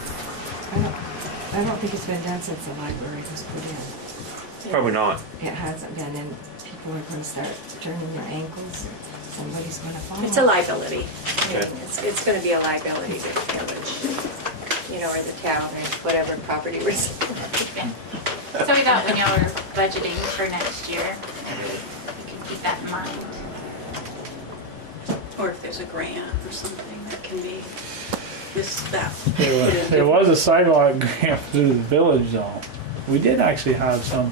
I don't think it's been done since the library was put in. Probably not. It hasn't been, and people are gonna start turning their ankles, and somebody's gonna fall. It's a liability. I mean, Okay. it's gonna be a liability to the village, you know, or the town, or whatever property we're selling. Yeah. So we thought when y'all were budgeting for next year, you can keep that in mind. Or if there's a grant or something that can be that. There was a sidewalk grant through the village though. We did actually have some.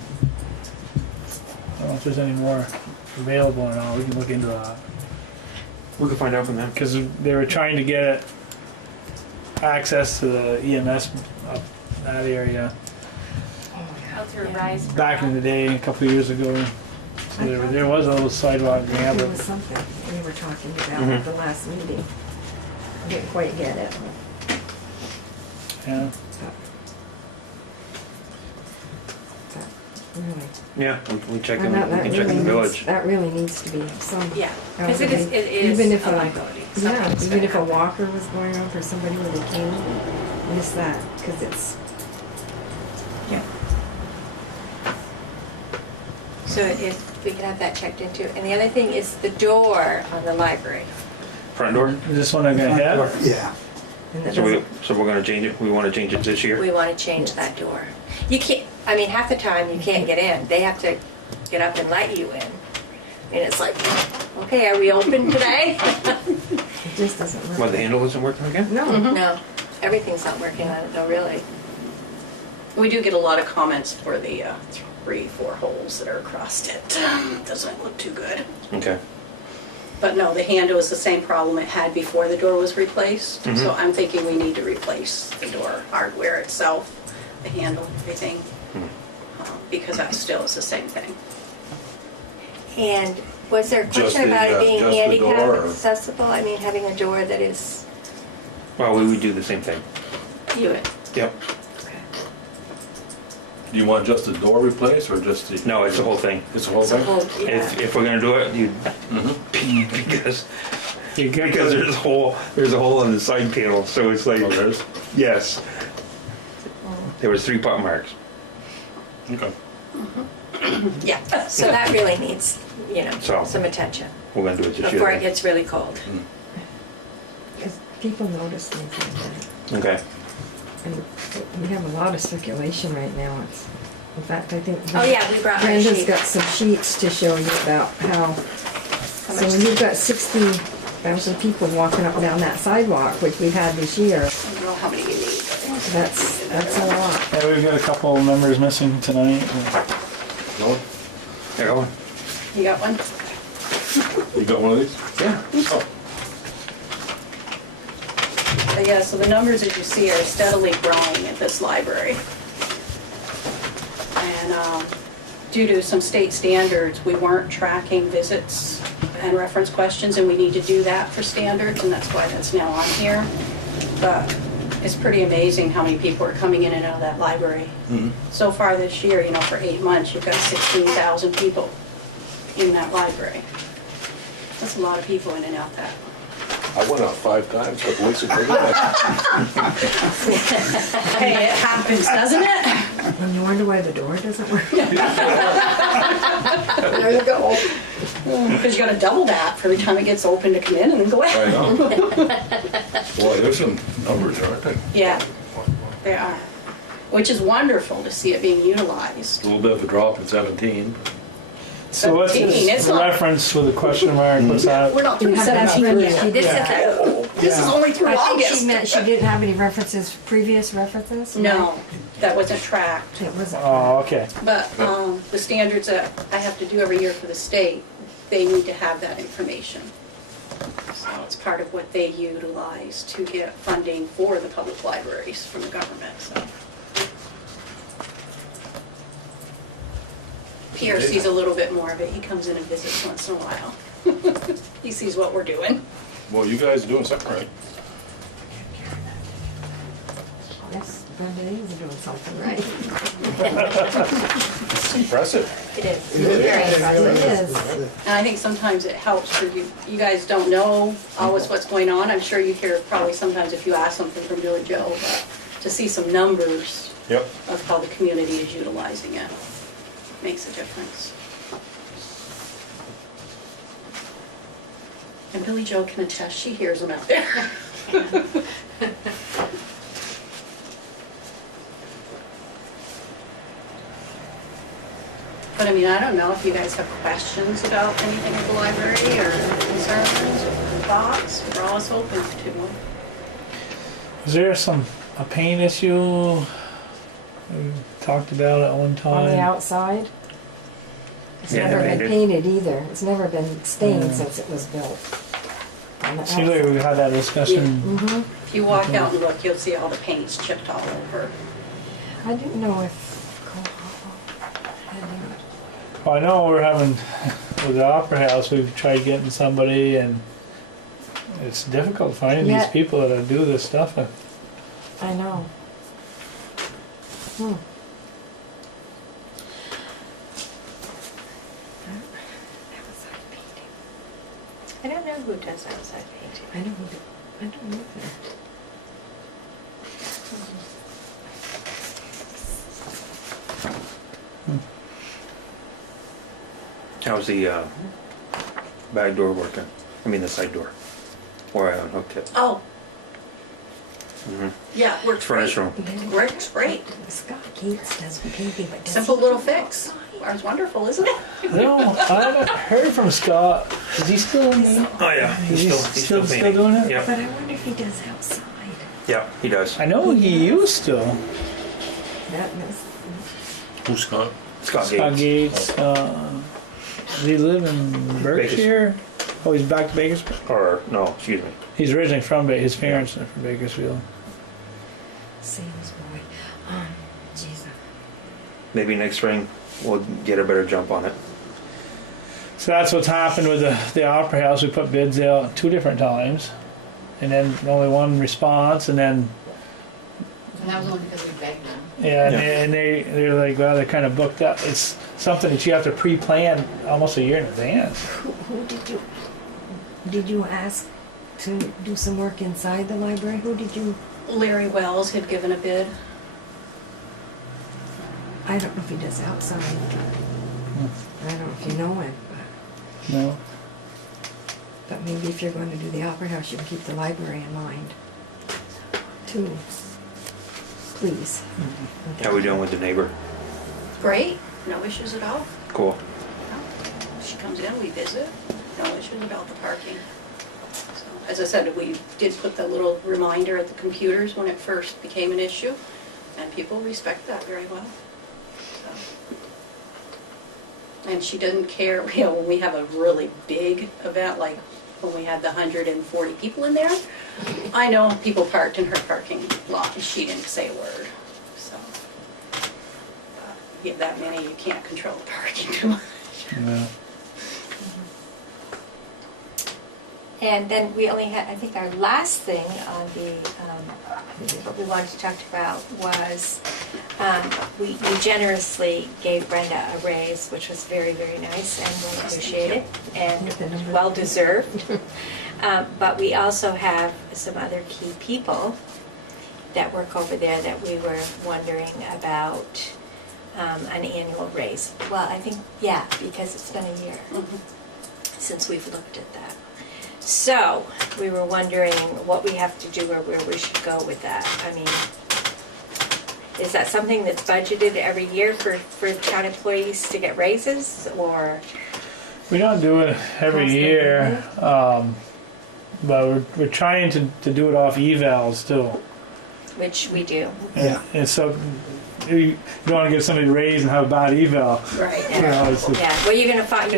I don't know if there's any more available or not. We can look into that. We can find out from them. Because they were trying to get access to the EMS up that area Out through Rise. back in the day, a couple of years ago. So there was a little sidewalk grant, There was but something we were talking about Mhm. at the last meeting. Didn't quite get it. yeah. But really. Yeah, we check in, And we that can check in the really village. needs- That really needs to be some. Yeah, because it is Even if a liability. Yeah, Something's even gonna if a happen. walker was going on for somebody with a cane, miss that, because it's, So if we can have that checked into. And the other thing is the door on the library. Front door? Is this one I'm gonna have? Yeah. and that So doesn't, we're gonna change it, we wanna change it this year? We want to change that door. You can't, I mean, half the time you can't get in. They have to get up and let you in. And it's like, okay, are we open today? it just doesn't work. What, the handle isn't working again? No, No, everything's not working on it though, really. We do get a lot of comments for the 3-4 holes that are across it. Doesn't look too good. Okay. But no, the handle is the same problem it had before the door was replaced. Mhm. So I'm thinking we need to replace the door hardware itself, the handle, everything, because that still is the same thing. And was there a Just question the, about it being just the handicap door, or- accessible? I mean, having a door that is, Well, we would do the same thing. You would. Yep. Do you want just the door replaced or just the? No, it's the whole thing. It's the whole it's a thing? whole, yeah. If we're gonna do it, you, Mhm. because there's a hole in the side panel, so it's like, Oh, there is? yes. There was 3 pot marks. Okay. Yeah, so that really needs, you know, So- some attention We're gonna do it this year. before it gets really cold. because people notice things like that. Okay. And we have a lot of circulation right now. It's, in fact, I think. Oh, yeah, we brought our Brenda's sheet. got some sheets to show you about how, How so much- when you've got 60,000 people walking up and down that sidewalk, which we've had this year, I don't know how many you need. that's a lot. Yeah, we've got a couple of members missing tonight. No? There you go. You got one? You got one of these? Yeah. Oh, Yeah, so the numbers that you see are steadily growing at this library. And due to some state standards, we weren't tracking visits and reference questions, and we need to do that for standards, and that's why that's now on here. But it's pretty amazing how many people are coming in and out of that library. So far this year, you know, for 8 months, you've got 16,000 people in that library. That's a lot of people in and out that. I went out 5 times, a couple weeks ago. Hey, it happens, doesn't it? And you wonder why the door doesn't work. There you go. Because you gotta double that for every time it gets open to come in and then go I out. know. Boy, there's some numbers, aren't there? Yeah, they are. Which is wonderful to see it being utilized. A little bit of a drop in 17. So what's 17, this it's not- reference with a question mark? What's that? We're not doing You haven't 17 got yet. any- This is yeah. a- This is only through I think August. she meant she didn't have any references, previous references? No, that wasn't tracked. It wasn't. Oh, okay. But the standards that I have to do every year for the state, they need to have that information. So it's part of what they utilize to get funding for the public libraries from the government, so. Pierre sees a little bit more of it. He comes in and visits once in a while. He sees what we're doing. Well, you guys are doing something right. Yes, Brenda is doing something right. It's impressive. It is. It is. Very impressive. It is. And I think sometimes it helps for you. You guys don't know always what's going on. I'm sure you hear probably sometimes if you ask something from Billy Joe, but to see some numbers Yep. of how the community is utilizing it makes a difference. And Billy Joe can attest, she hears them out there. But I mean, I don't know if you guys have questions about anything at the library or concerns or thoughts, we're always open to them. Is there a paint issue we talked about at one time? On the outside? It's Yeah, never they been painted. painted either. It's never been stained Yeah. since it was built. On the Seems like we had that discussion. Mm-hmm. If you walk out and look, you'll see all the paint's chipped all over. I didn't know if. I didn't- Well, I know we're having, with the Opera House, we've tried getting somebody and it's difficult finding these Yeah. people that do this stuff. I know. Hmm. I don't know who does outside painting. I don't know that. How's the back door working? I mean the side door, where I unhooked it. Oh, Mm-hmm. yeah, works Furnace great. room. Works great. Scott Gates does painting, but does Simple he little do fix. outside? Ours wonderful, isn't it? No, I haven't heard from Scott. Is he still in there? Oh yeah, He's still doing it? Yep. But I wonder if he does outside. Yeah, he does. I know he used to. That is, Who's Scott? Scott Scott Gates. Gates. Does he live in Berkshire? Oh, he's back to Bakersfield? Or no, excuse me. He's originally from his parents are from Bakersfield. Sam's boy. Jeez. Maybe next spring we'll get a better jump on it. So that's what's happened with the Opera House. We put bids out 2 different times, and then only one response, and then And that was only because we begged them. yeah, and they're like, well, they're kind of booked up. It's something that you have to pre-plan almost a year in advance. Who did you ask to do some work inside the library? Who did you? Larry Wells had given a bid. I don't know if he does outside. I don't know if you know him, No. but maybe if you're going to do the Opera House, you can keep the library in mind, too. Please. How we doing with the neighbor? Great, no issues at all. Cool. She comes in, we visit, no issues about the parking. So, as I said, we did put the little reminder at the computers when it first became an issue, and people respect that very well. So. And she doesn't care, you know, when we have a really big event, like when we had the 140 people in there, I know people parked in her parking lot, and she didn't say a word, so. You have that many, you can't control the parking too much. No. And then we only had, I think our last thing on the, what we wanted to talk about was, we generously gave Brenda a raise, which was very, very nice and well appreciated and well deserved. But we also have some other key people that work over there that we were wondering about an annual raise. Well, I think, yeah, because it's been a year since we've looked at that. So, we were wondering what we have to do or where we should go with that. I mean, Is that something that's budgeted every year for town employees to get raises, or? We don't do it every Cost of year, but we're trying to do it off evals too. Which we do. And so you don't want to give somebody a raise and have a bad eval. Right. You know, it's Yeah, well, you're gonna find,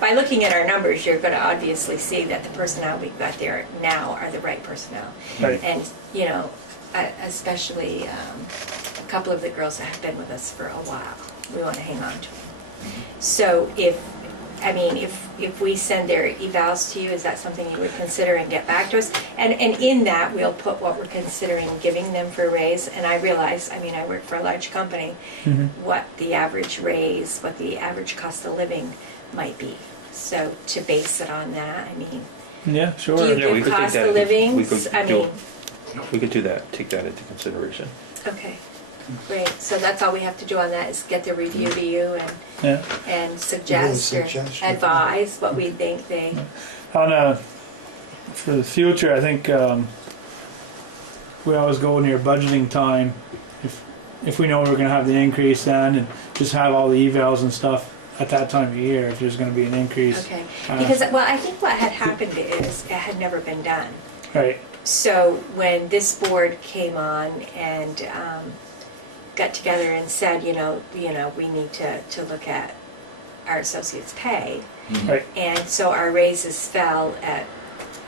by looking at our numbers, you're gonna obviously see that the personnel we've got there now are the right personnel. Right. And, you know, especially a couple of the girls that have been with us for a while, we wanna hang on to them. So if we send their evals to you, is that something you would consider and get back to us? And in that, we'll put what we're considering giving them for a raise. And I realize, I work for a large company, what the average raise, what the average cost of living might be. So to base it on that, Yeah, sure. do you Yeah, we give could take cost that- of living? we could do that, take that into consideration. Okay, great. So that's all we have to do on that is get the review to you Yeah. and suggest or suggestion. advise what we think they. For the future, I think we always go near budgeting time. If we know we're going to have the increase then, and just have all the evals and stuff at that time of year. If there's going to be an increase, Okay, because, well, I think what had happened is it had never been done. right? So when this board came on and got together and said, we need to look at our associates' pay, Right. and so our raises fell at,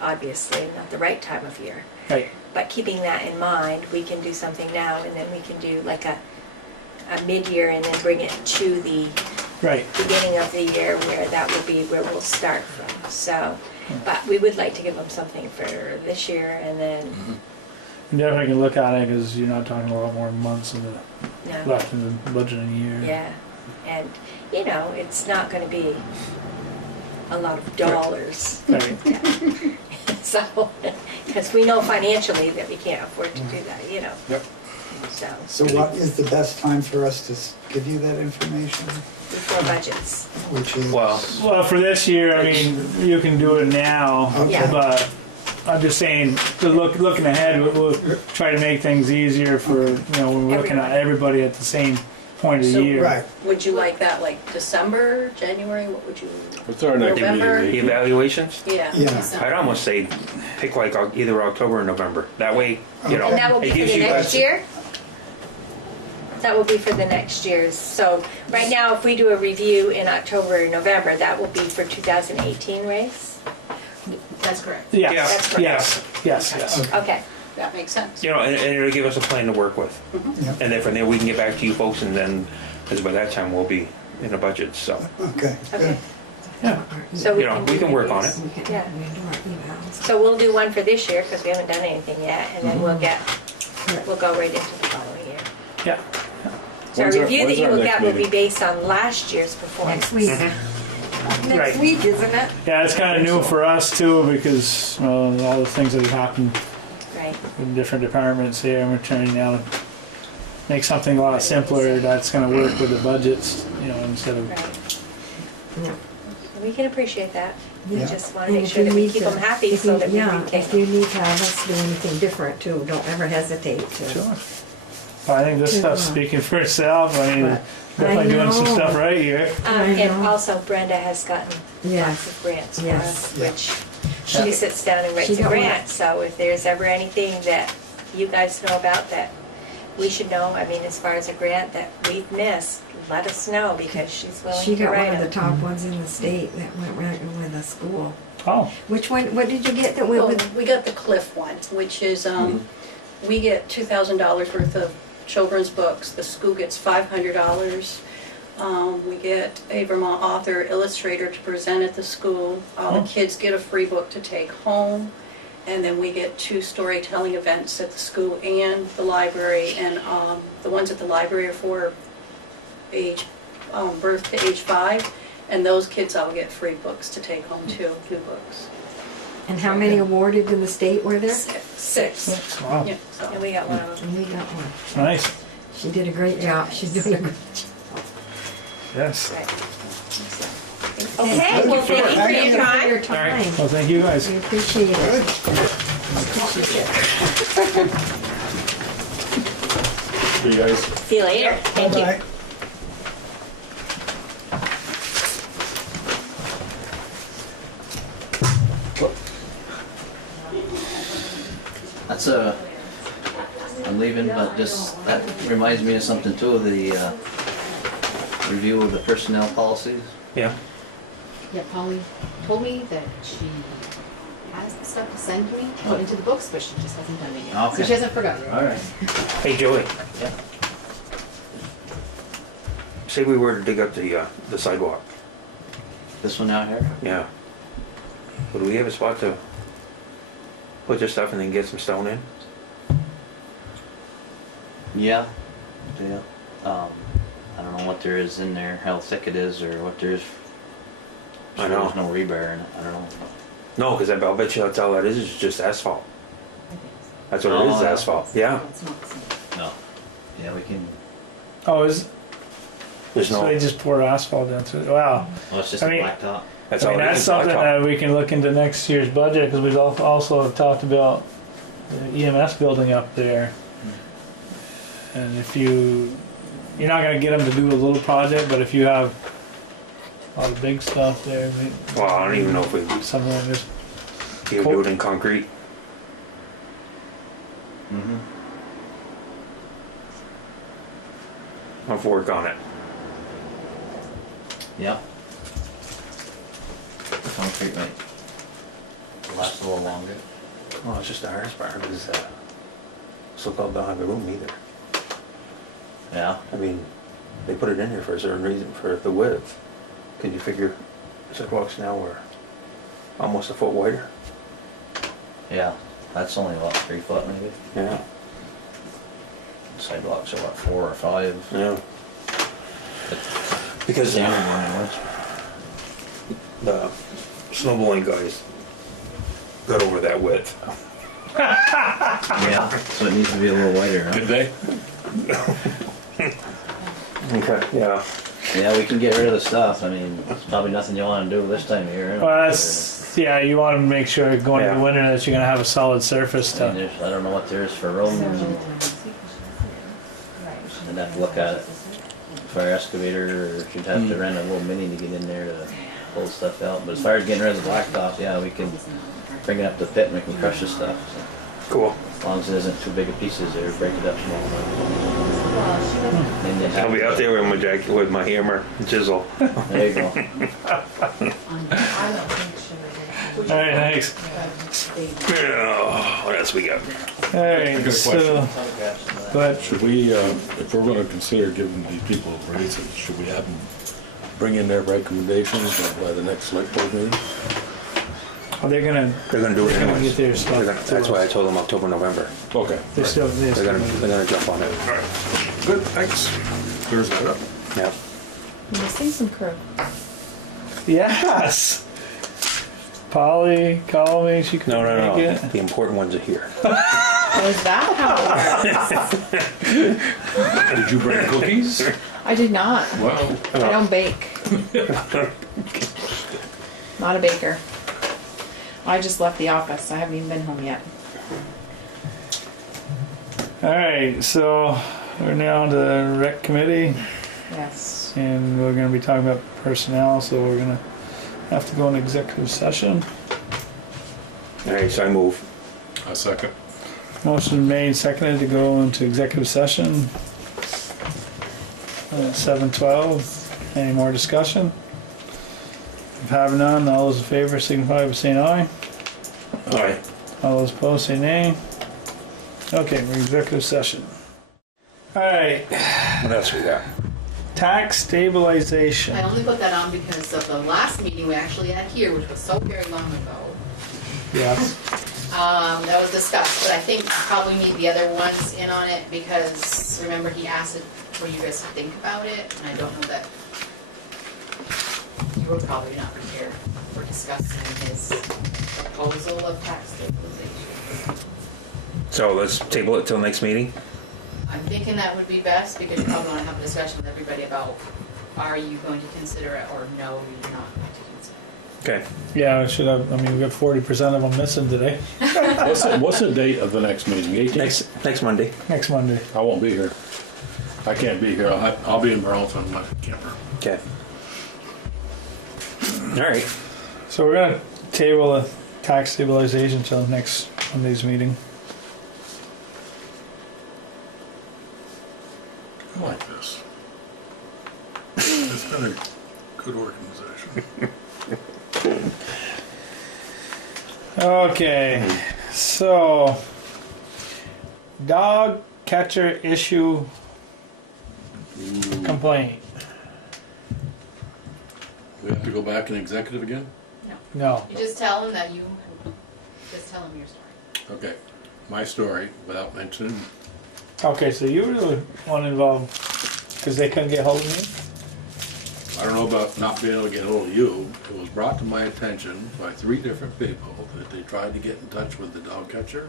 obviously, not the right time of year. Right. But keeping that in mind, we can do something now, and then we can do like a mid-year and then bring it to the Right. beginning of the year where that will be where we'll start from. So, but we would like to give them something for this year and then, You definitely can look at it because you're not talking a lot more months no, left in the budgeting year. yeah. And, it's not gonna be a lot of dollars. Right. So, because we know financially that we can't afford to do that, Yep. So, So what is the best time for us to give you that information? before budgets. Which is? Well, Well, for this year, you can do it now, Yeah. but I'm just saying, looking ahead, we'll try to make things easier for, when we're looking at everybody at the same point of the So- year. Right. Would you like that like December, January, what would you? What's our next November? the meeting? evaluations, Yeah. Yeah. I'd almost say pick like either October or November. That way, And that will be it for gives the you next guys- year? That will be for the next year's. So right now, if we do a review in October or November, that will be for 2018 race? That's correct. Yes, Yeah. That's correct. yes. Okay, That makes sense. and it'll give us a plan to work with. Yeah. And then from there, we can get back to you folks, and then, because by that time, we'll be in a budget, so. Okay, okay. good. Yeah. So You know, we can work on it. We can, Yeah. we can do our evals. So we'll do one for this year, because we haven't done anything yet, and then we'll go right into the following year. Yeah. So our When's our- review that when's you our will next get will be meeting? based on last year's performance. Next week. Right. Next week, isn't it? Yeah, it's kind of new for us too because all the things that have happened Right. in different departments here, and we're trying now to make something a lot simpler that's going to work with the budgets, instead of. Right. Yeah. We can appreciate that. We Yeah. just want to And make if sure you that we need keep to- them happy if so you- that we yeah, retain if you them. need to have us do anything different too, don't ever hesitate to. Sure. But I think this Yeah. stuff's speaking for itself. I mean, But definitely doing some know. stuff right here. I And know. also Brenda has gotten Yes. lots of grants for Yes. us, Yeah. which she sits down and writes She a got grant. So if there's ever anything that you guys know about that we should know, as far as a grant that we've missed, let us know because she's willing She to got one write of the it. top ones in the state that went right with the school. Oh, Which one, what did you get that went Well, with? we got the Cliff one, which is, we get $2,000 worth of children's books. The school gets $500. We get a Vermont author illustrator to present at the school. All the kids get a free book to take home. And then we get 2 storytelling events at the school and the library. And the ones at the library are for birth to age 5. And those kids all get free books to take home too, new books. And how many awarded in the state were there? 6. wow. Yeah, so. And we got one of them. And we got one. Nice. She did a great job. She's doing a great job. Yes. Right. Okay, well, thank you for your For time. your time. Well, thank you guys. We appreciate it. See you guys. See you later. Thank you. Bye. That's I'm leaving, but just, that reminds me of something too, the review of the personnel policies. Yeah. Yeah, Polly told me that she has the stuff to send me, put into the books, but she just hasn't done it yet. Okay. So she hasn't forgotten. All right. Hey, Joey. Yeah. Say we were to dig up the sidewalk. This one out here? Yeah. Would we have a spot to put your stuff and then get some stone in? Yeah. Yeah. I don't know what there is in there, how thick it is, or what there is. I know. There's no rebar in it. I don't know. No, because I'll bet you that's all that is just asphalt. That's what it Oh, is, yeah. asphalt. Yeah. It's not the same. No. Yeah, we can. Oh, is, There's so no. they just pour asphalt into it? Wow. Well, it's just I a mean- blacktop. That's I all mean, it that's is. something blacktop. that we can look into next year's budget, because we've also have talked about the EMS building up there. And if you're not gonna get them to do a little project, but if you have a lot of big stuff there, Well, I don't even know if we something like this. can do it in concrete. Mm-hmm. I'll have to work on it. Yeah. Concrete might last a little longer. Well, it's just the hardest part because so-called don't have a room either. Yeah. I mean, they put it in here for a certain reason, for the width. Can you figure sidewalks now are almost a foot wider? Yeah. That's only about 3 foot maybe. Yeah. Sidewalks are what, 4 or 5. Yeah. Because Standard one the snowballing guys got over that width. Yeah. So it needs to be a little wider, huh? Did they? Okay. Yeah. Yeah, we can get rid of the stuff. I mean, it's probably nothing you want to do this time of year. Well, that's, yeah, you want to make sure going into Yeah. the winter that you're gonna have a solid surface I mean, to. there's, I don't know what there is for room. I'd have to look at it. For our excavator, or she'd have to rent a little mini to get in there to pull stuff out. But as far as getting rid of the blacktop, yeah, we can bring it up to the pit and we can crush the stuff. So, Cool. as long as it isn't too big of pieces there, break it up small. Then you'd have I'll be to- out there with my jacket, with my hammer and chisel. There you go. All right, thanks. Yeah. What else we got? All right, Good so go ahead. Should we, if we're gonna consider giving these people raises, should we have them bring in their recommendations by the next select board meeting? Oh, they're gonna They're gonna do it get anyways. their stuff. They're gonna, that's why I told them October, November. Okay. They're still. They're gonna jump on it. All right. Good, thanks. Clears that up. Yeah. Missing some crew. Yes. Polly called me. She couldn't No. make it. The important ones are here. Oh, is that how it works? Did you bring cookies? I did not. Well, I don't bake. Not a baker. I just left the office. I haven't even been home yet. All right, so we're now on the rec committee, Yes. and we're gonna be talking about personnel. So we're gonna have to go into executive session. All right, so I move. a second. Motion made, seconded to go into executive session. 7:12. Any more discussion? If have none, all those in favor signify by saying aye. All right. All those opposed say nay. Okay, we're in executive session. All right, What else we got? tax stabilization. I only put that on because of the last meeting we actually had here, which was so very long ago. Yes. That was discussed, but I think probably need the other ones in on it because remember he asked it for you guys to think about it, and I don't know that you were probably not prepared for discussing his proposal of tax stabilization. So let's table it till next meeting. I'm thinking that would be best because you probably want to have a discussion with everybody about are you going to consider it or no, you're not going to consider it. Okay. Yeah, I should have. I mean, we got 40% of them missing today. What's the date of the next meeting? 18th? Next Monday. Next Monday. I won't be here. I can't be here. I'll be in Burlington, I'm not a camper. Okay. All right. So we're gonna table the tax stabilization till next Monday's meeting. I like this. It's been a good organization. Okay, so dog catcher issue complaint. We have to go back in executive again? No. You just tell him that just tell him your story. Okay, my story, without mentioning, Okay, so you were the one involved because they couldn't get hold of me? I don't know about not being able to get hold of you. It was brought to my attention by 3 different people that they tried to get in touch with the dog catcher.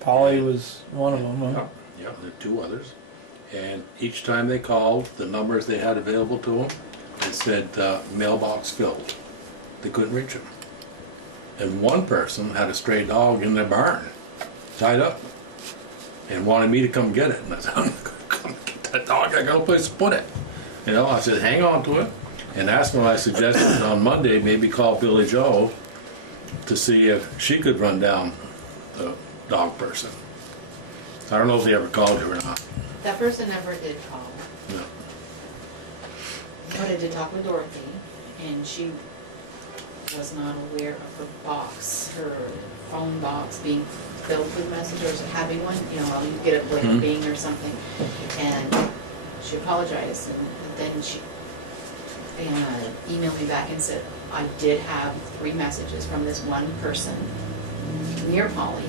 Polly was one of them. Huh? Yeah, there were 2 others. And each time they called, the numbers they had available to them, it said mailbox filled. They couldn't reach him. And one person had a stray dog in their barn, tied up, and wanted me to come get it. And I said, I'm not gonna come get that dog. I got no place to put it. You know, I said, hang on to it. And that's when I suggested on Monday, maybe call Billy Joe to see if she could run down the dog person. I don't know if they ever called you or not. That person never did call, No. but I did talk with Dorothy, and she was not aware of her box, her phone box being filled with messages or having one, you know, while you get a bling bing or something. And she apologized, and then she emailed me back and said, I did have 3 messages from this one person near Polly.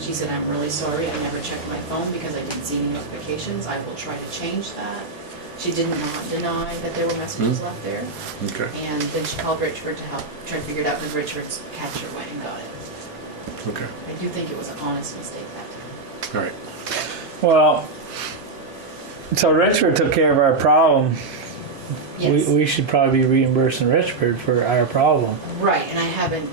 She said, I'm really sorry, I never checked my phone because I didn't see any notifications. I will try to change that. She did not deny that there were messages left there. Okay. And then she called Richford to help try to figure it out because Richford's catcher went and got it. Okay. I do think it was an honest mistake that time. All right. Well, so Richford took care of our problem. Yes. We should probably be reimbursing Richford for our problem. Right, and I haven't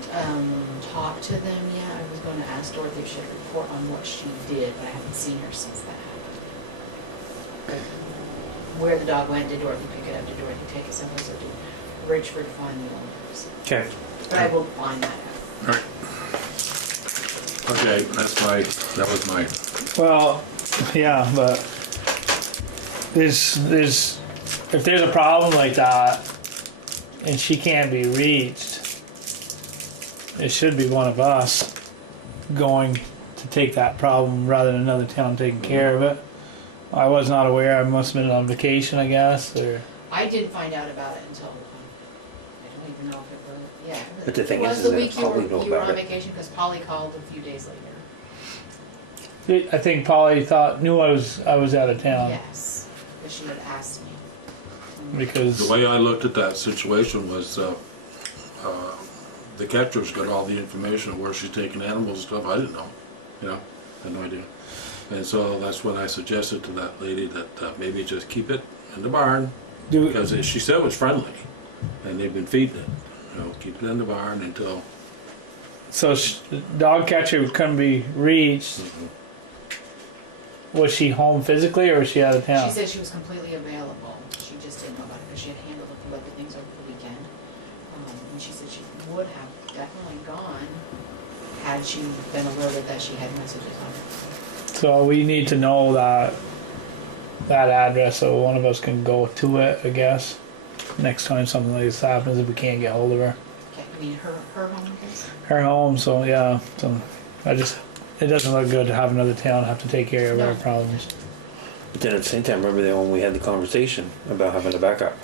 talked to them yet. I was going to ask Dorothy if she had a report on what she did, but I haven't seen her since that happened. Where the dog went, did Dorothy pick it up? Did Dorothy take it someplace? Or did Richford find the owners? Okay. But I will find that out. All right. Okay, that was my, Well, yeah, but there's if there's a problem like that and she can't be reached, it should be one of us going to take that problem rather than another town taking care of it. I was not aware. I must have been on vacation, I guess, or I didn't find out about it until, I don't even know if it was, yeah. But the thing It was is the that week you Polly know were about on it. vacation because Polly called a few days later. I think Polly knew I was out of town Yes, but she had asked me. because the way I looked at that situation was the catcher's got all the information of where she's taking animals and stuff. I didn't know, you know, I had no idea. And so that's when I suggested to that lady that maybe just keep it in the barn, because she said it was friendly, and they've been feeding it. You know, keep it in the barn until. so dog catcher couldn't be reached. Was she home physically or was she out of town? She said she was completely available. She just didn't know about it because she had handled a few other things over the weekend. And she said she would have definitely gone had she been alerted that she had messages on it. So we need to know that address so one of us can go to it, I guess. Next time something like this happens, if we can't get hold of her. Okay, you mean her home address? Her home, so yeah. So it doesn't look good to have another town have to take care of No. our problems. But then at the same time, remember that when we had the conversation about having a backup.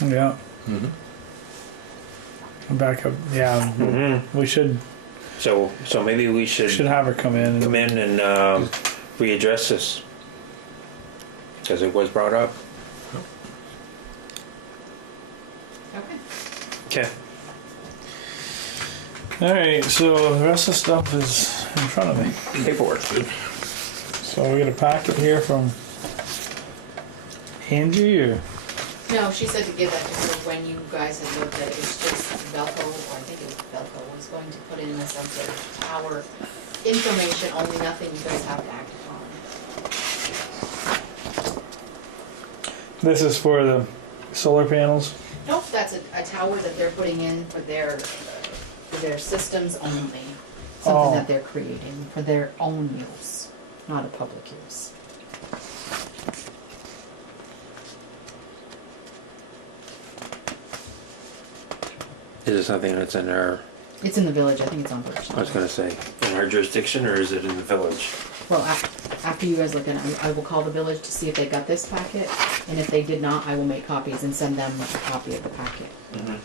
Yeah. Mm-hmm. Back up. Yeah. We should So maybe we should have her come in. and readdress this because it was brought up. Okay. Okay. All right. So the rest of the stuff is in front of me. Paperwork. So we got a packet here from Angie, or No, she said to give that to her when you guys had looked at it. It's just Velco, or I think it was Velco, was going to put in some sort of tower information, only nothing you guys have to act upon. This is for the solar panels? Nope, that's a tower that they're putting in for their systems only. Oh. Something that they're creating for their own use, not a public use. Is it something that's in our, It's in the village, I think it's on Birch. I was gonna say, in our jurisdiction, or is it in the village? Well, after you guys look at it, I will call the village to see if they got this packet, and if they did not, I will make copies and send them a copy of the packet. Mm-hmm.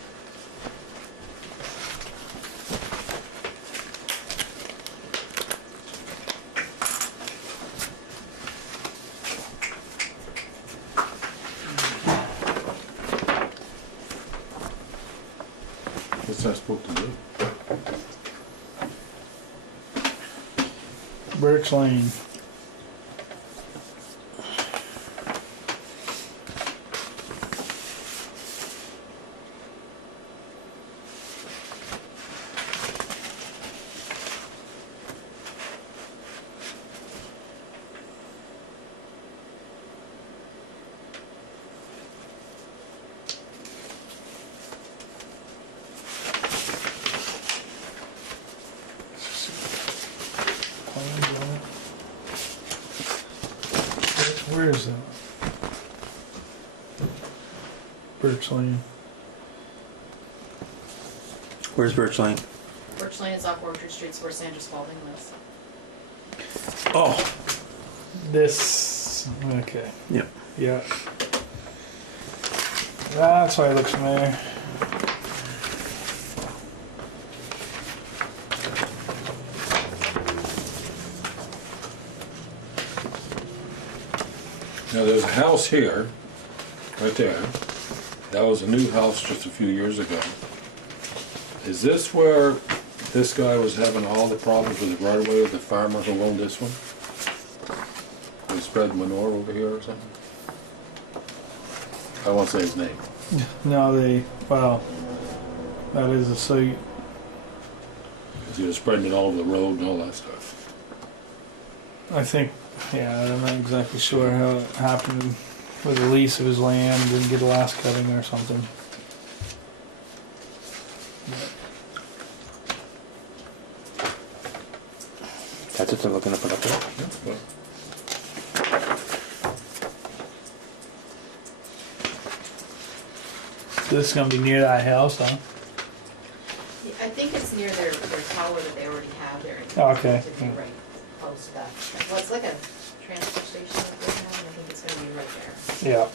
What's that supposed to do? Birch Lane. Where is that? Birch Lane. Where's Birch Lane? Birch Lane is off Orchard Street, where Sandra Spalding lives. Oh. This. Okay. Yep. Yeah. That's why it looks familiar. Now, there's a house here, right there. That was a new house just a few years ago. Is this where this guy was having all the problems with the right of way of the farmer who owned this one? They spread manure over here or something? I won't say his name. No, wow. That is a site. 'Cause he was spreading it all over the road and all that stuff. I think, yeah, I'm not exactly sure how it happened with the lease of his land, didn't get a last cutting or something. That's what they're looking to put up there? Well, This is gonna be near that house, huh? I think it's near their tower that they already have there. Oh, okay. To be right close to that. Well, it's like a transfer station that they have, and I think it's gonna be right there. Yeah.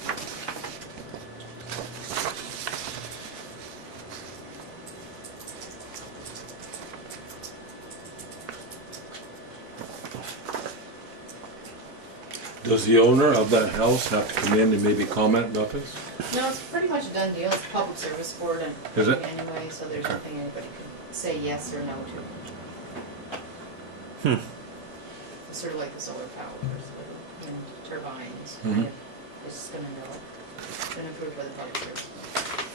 does the owner of that house have to come in and maybe comment about this? No, it's pretty much a done deal. It's a public service board and Is it? anyway, so there's Okay. nothing anybody can say yes or no to. It's sort of like the solar power, there's turbines. Mhm. It's just gonna know. It's been approved by the public service.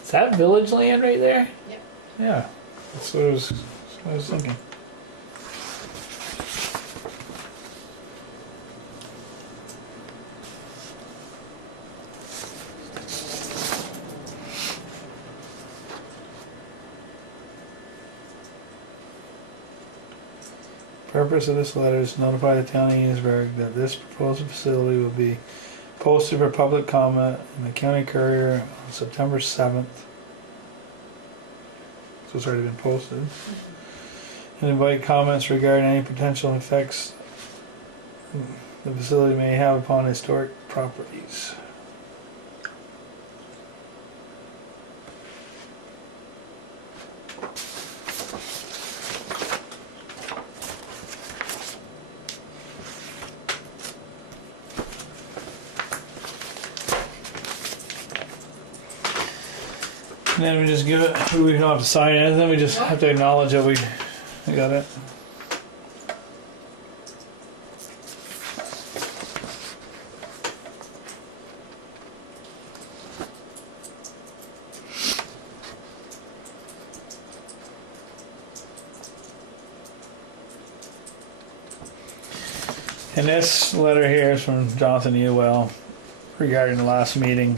Is that village land right there? Yep. Yeah. That's what that's what I was thinking. Purpose of this letter is to notify the town of Enosburgh that this proposed facility will be posted for public comment in the County Courier on September 7th. So it's already been posted. And invite comments regarding any potential effects the facility may have upon historic properties. And then we just give it, we don't have to sign anything, we just have to acknowledge that we got it. And this letter here is from Jonathan Ewell. regarding the last meeting.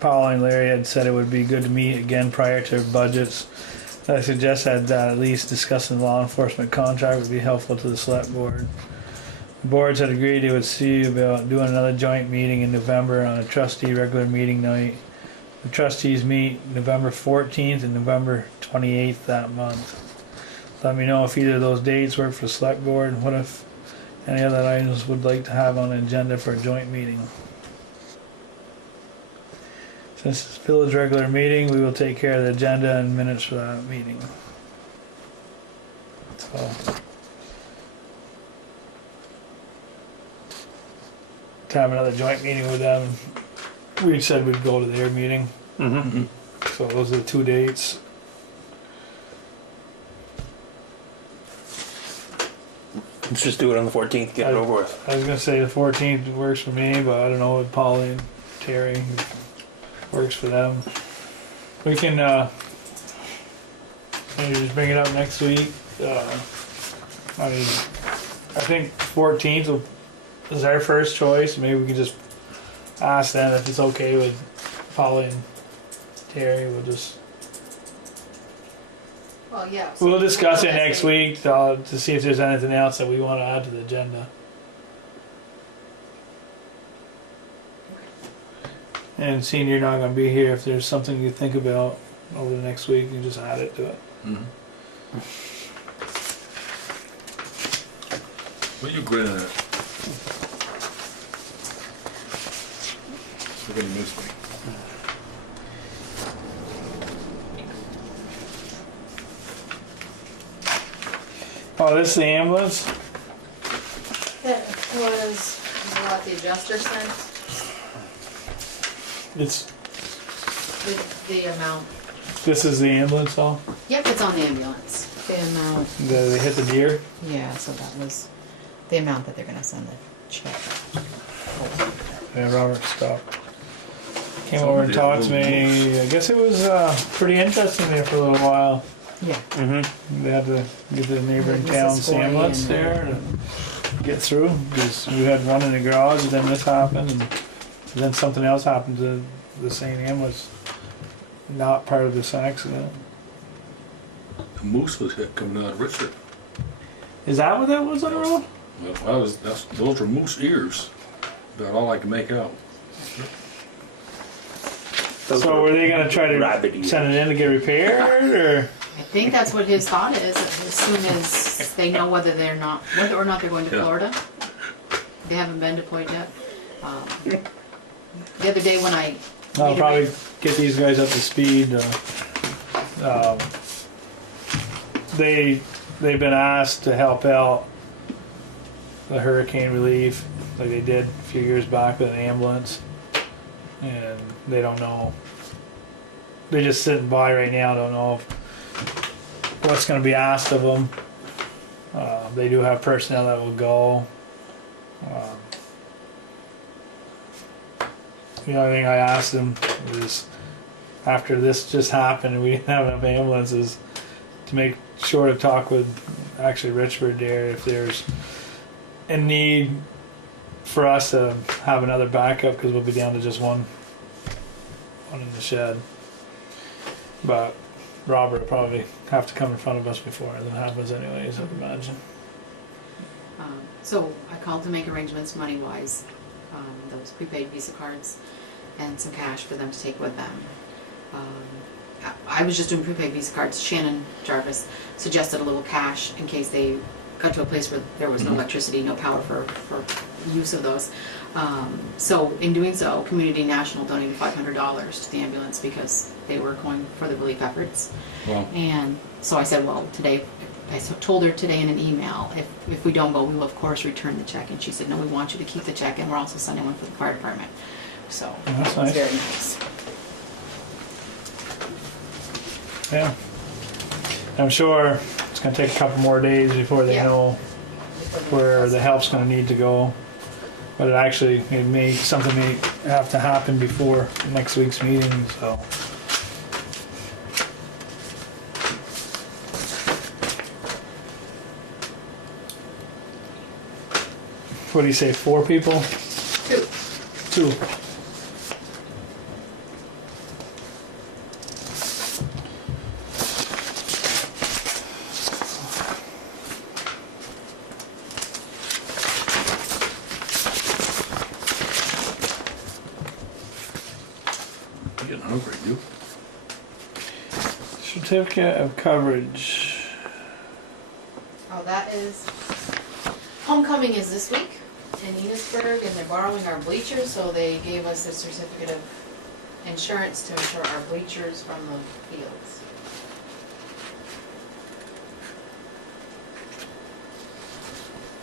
Paul and Larry had said it would be good to meet again prior to budgets. I suggest that at least discussing the law enforcement contract would be helpful to the select board. The boards had agreed they would see about doing another joint meeting in November on a trustee regular meeting night. The trustees meet November 14th and November 28th that month. Let me know if either of those dates work for the select board. What if any other items would like to have on the agenda for a joint meeting? Since it's village regular meeting, we will take care of the agenda and minutes for that meeting. So, to have another joint meeting with them, we said we'd go to their meeting. Mm-hmm. So those are the two dates. Let's just do it on the 14th, get it over with. I was gonna say the 14th works for me, but I don't know with Polly and Terry works for them. We can maybe just bring it up next week. I mean, I think 14th is our first choice. Maybe we can just ask them if it's okay with Polly and Terry. Well, yeah. We'll discuss it next week to see if there's anything else that we want to add to the agenda. And seeing you're not going to be here, if there's something you think about over the next week, you just add it to it. Mm-hmm. What are you grinning at? Look at this thing. Oh, this is the ambulance? That was what the adjuster sent, It's the amount. This is the ambulance, all? Yep, it's on the ambulance. The amount, They hit the deer? yeah, so that was the amount that they're gonna send the check. Yeah, Robert stopped. Came over and talked to me. I guess it was pretty interesting there for a little while. Yeah. Mm-hmm. They had to get the neighboring Mrs. town's Corey ambulance and, there to get through. Because we had one in the garage, and then this happened, and then something else happened to the same ambulance. Not part of this accident. The moose was hit coming out of Richard. Is that what that was on the road? Well, those were moose ears. About all I can make out. So were they gonna try Rabbit to ears. send it in to get repaired, or? I think that's what his thought is, as soon as they know whether or not they're going to Yeah. Florida. They haven't been deployed yet. The other day when I... I'll probably get these guys up to speed. They've been asked to help out the hurricane relief, like they did a few years back with an ambulance, and they don't know. They're just sitting by right now. Don't know what's going to be asked of them. They do have personnel that will go. The only thing I asked them is, after this just happened and we didn't have enough ambulances, to make sure to talk with actually Richford there if there's a need for us to have another backup, because we'll be down to just one in the shed. But Robert will probably have to come in front of us before that happens anyways, I'd imagine. So I called to make arrangements money-wise, those prepaid Visa cards and some cash for them to take with them. I was just doing prepaid Visa cards. Shannon Jarvis suggested a little cash in case they got to a place where there was no electricity, no power for use of those. So in doing so, Community National donated $500 to the ambulance because they were going for the relief efforts. Wow. And so I said, well, today, I told her today in an email, if we don't go, we will of course return the check. And she said, no, we want you to keep the check, and we're also sending one for the fire department. So That's it was nice. very nice. Yeah. I'm sure it's going to take a couple more days before they Yeah. know where the help's going to need to go. But it may something may have to happen before next week's meeting. So. What do you say? 4 people? two. I'm getting hungry, you. Certificate of coverage. Oh, that is, homecoming is this week in Enosburgh, and they're borrowing our bleachers, so they gave us a certificate of insurance to insure our bleachers from the fields.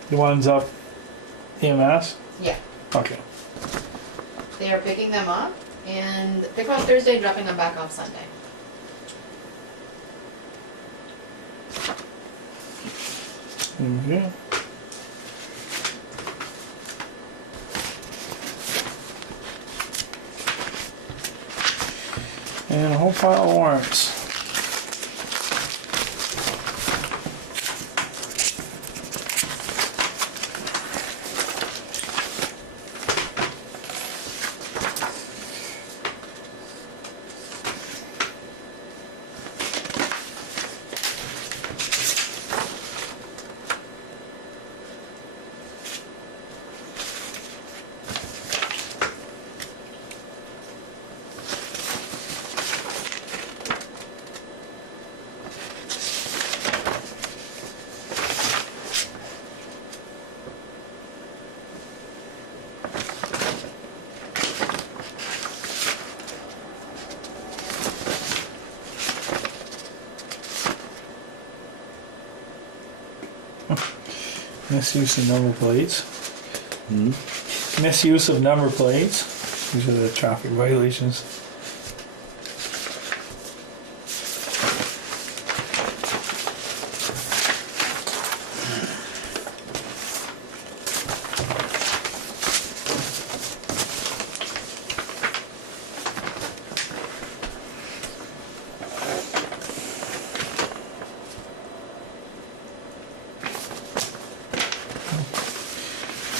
The ones up EMS? Yeah, Okay. they are picking them up, and pick up Thursday, dropping them back off Sunday. Okay. And a whole pile of warrants. Misuse of number plates. Misuse of number plates. These are the traffic violations.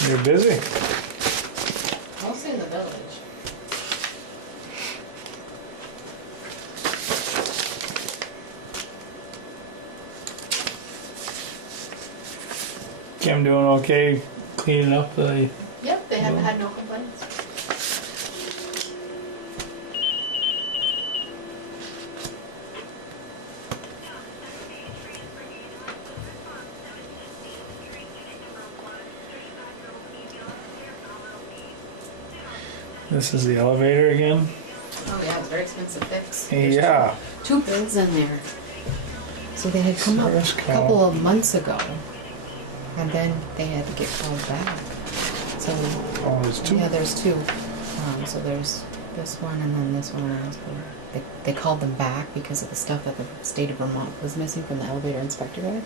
You're busy. Mostly in the village. Kim doing okay cleaning up the... Yep, they haven't had no complaints. This is the elevator again? Oh yeah, it's very expensive fix. Yeah. Two bills in there. So they had come up Service a call. couple of months ago, and then they had to get called back. So Oh, there's two. yeah, there's two. So there's this one and then this one last one. They called them back because of the stuff that the state of Vermont was missing from the elevator inspector guide.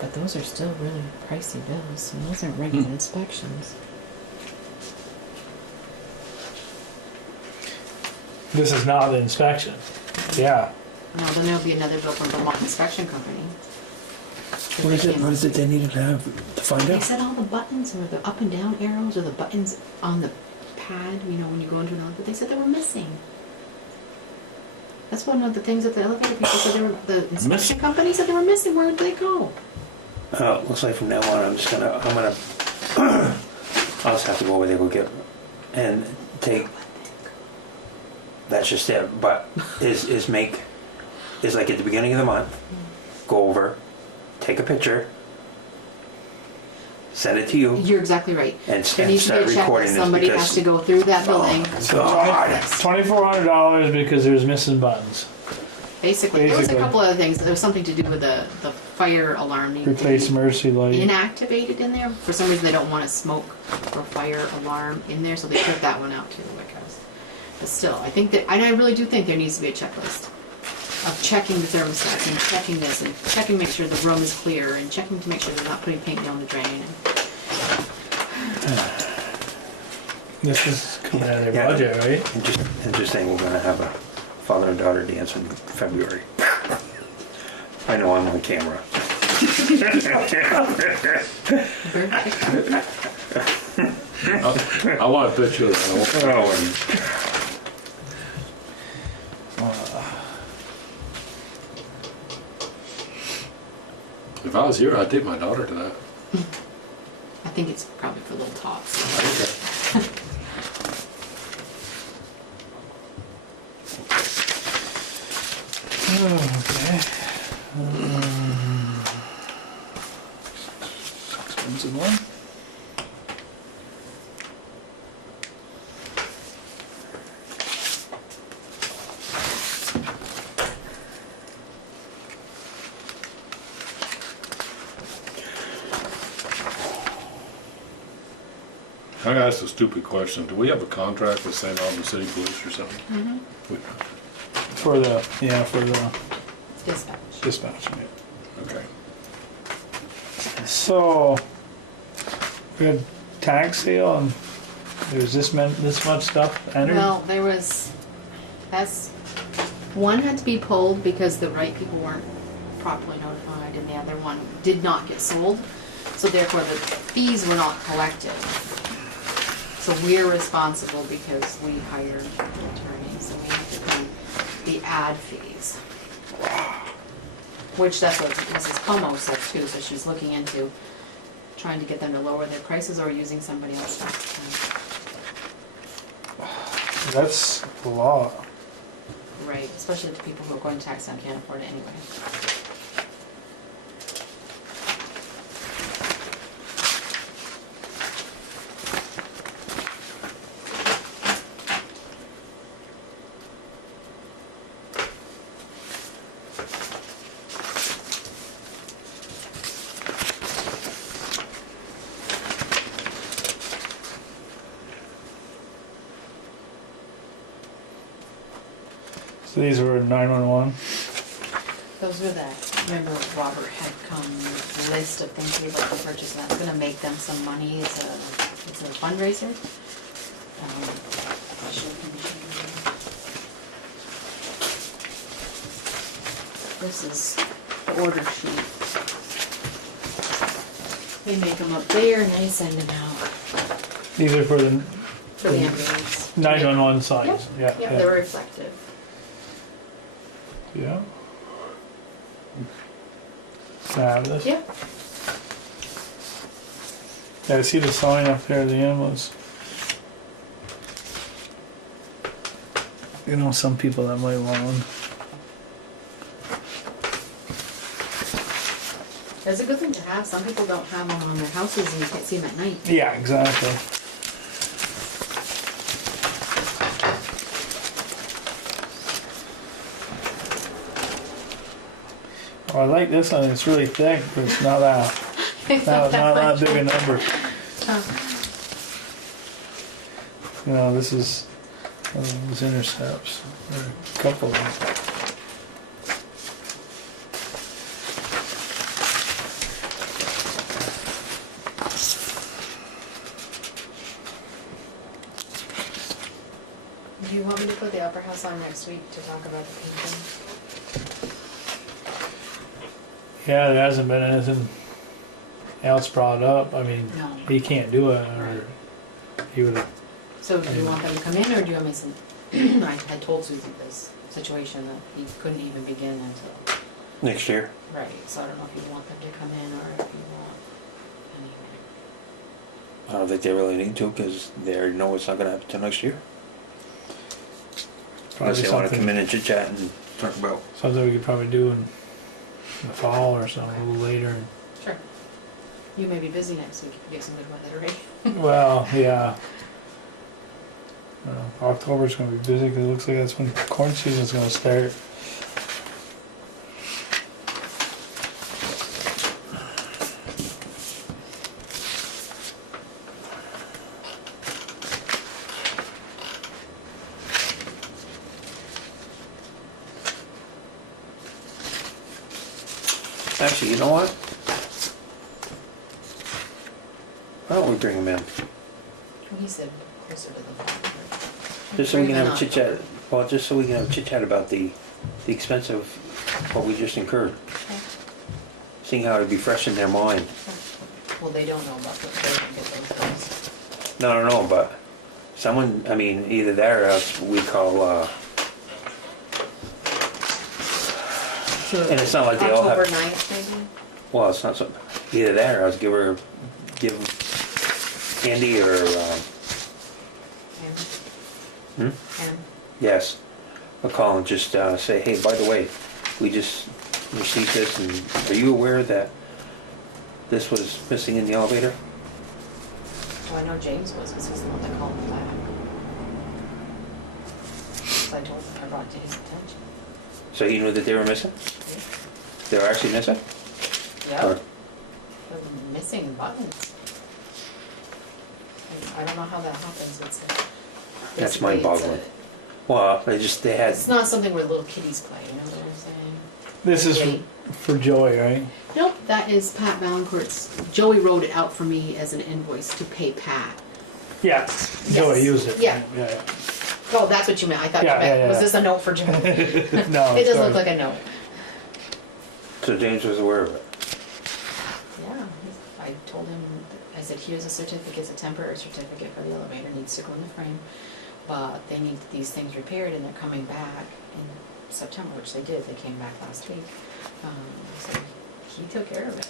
But those are still really pricey bills, and those aren't regular inspections. This is not the inspection. Yeah. Well, then there'll be another bill from Vermont Inspection Company. What is it? What is it they needed to have to find They out? said all the buttons, or the up and down arrows, or the buttons on the pad, you know, when you go into an elevator, they said they were missing. That's one of the things that the elevator people said they were, the inspection company said they were missing. Where did they go? Looks like from now on, I'm gonna, I'll just have to go over there, go get, and take, that's just it, but is like at the beginning of the month, go over, take a picture, send it to you, You're exactly right. and There needs to be start a recording checklist. this Somebody has to because, go through that building. God, $2,400 because there's missing buttons. Basically, there was a Basically. couple other things. There was something to do with the fire alarm needing to Replace be emergency light. inactivated in there. For some reason, they don't want a smoke or fire alarm in there, so they took that one out too. But still, I think that, and I really do think there needs to be a checklist of checking the thermostats and checking this and checking to make sure the room is clear and checking to make sure they're not putting paint down the drain. This is coming out of their Yeah. budget, right? and just interesting, we're gonna have a father and daughter dance in February. I know I'm on camera. I want a picture of that. If I was here, I'd take my daughter to that. I think it's probably for little tots. Okay. Okay. Expensive one. I gotta ask a stupid question. Do we have a contract with St. Albans City Police or something? Mm-hmm. For the Dispatch. dispatch. Yeah. Okay. So, we had tag sale and there's this much stuff entered? Well, one had to be pulled because the right people weren't properly notified and the other one did not get sold. So therefore the fees were not collected. So we're responsible because we hired the attorney, so we have to pay the ad fees. Which that's what Mrs. Como said too, so she's looking into trying to get them to lower their prices or using somebody else. That's a lot. Right, especially to people who are going to tax and can't afford it anyway. So these were 911. Those were that, remember Robert had come with a list of things he would like to purchase, and that's gonna make them some money, it's a fundraiser. This is the order sheet. They make them up there and they send them out These are for the for the ambulance. 911 signs. Yep, Yeah. they're reflective. Yeah. Fabulous. Yeah. Yeah, I see the sign up there at the ambulance. You know, some people that might want one. That's a good thing to have. Some people don't have them on their houses and you can't see them at night. Yeah, exactly. Oh, I like this one. It's really thick, but it's not that. not that big a number. You know, this is these intercepts. There are a couple of them. Do you want me to put the Opera House on next week to talk about the painting? Yeah, there hasn't been anything else brought up. I mean, No. he can't do it, or he would have. So do you want them to come in or do you want me to, I had told Susie this situation that he couldn't even begin until, Next year. right, so I don't know if you want them to come in or if you want I don't think they really need to because they already know it's not going to happen until next year. Unless they want to come in and chit chat and talk about. Something we could probably do in the fall or something, a little later. Sure. You may be busy next week if you get some good weather, right? Well, yeah. October's gonna be busy because it looks like that's when corn season's gonna start. Actually, you know what? Why don't we bring them in? Well, he said closer to the fall. Just so we can have a Maybe chit chat. Well, just so we can have a chit chat about the expense of what we just incurred. Okay. seeing how it'd be fresh in their mind. Well, they don't know about those, they don't get those bills. No, but someone, I mean, either that or else we call, and it's not like they all have. October 9th, maybe? Well, it's not so, either that or else give Andy or, And, hmm? and, Yes, a call and just say, hey, by the way, we just received this, and are you aware that this was missing in the elevator? well, I know James was, because he's the one that called me back. 'Cause I told him, I brought it to his attention. So he knew that they were missing? They were actually missing? Yeah, Or- they're missing buttons. And I don't know how that happens, it's a. That's basically it's mind-boggling. Well, they had, It's not something where little kiddies play, you know what I'm saying? This is Wait. for Joy, right? Nope, that is Pat Valancourt's. Joey wrote it out for me as an invoice to pay Pat. Yeah. Joy used it. Yeah. Yeah. Oh, that's what you meant, I thought you Yeah, meant, yeah, was yeah. this a note for Joe? No. It does sorry. look like a note. so James was aware of it. Yeah, I told him, I said, here's a certificate, it's a temporary certificate for the elevator, needs to go in the frame, but they need these things repaired and they're coming back in September, which they did, they came back last week. So he took care of it.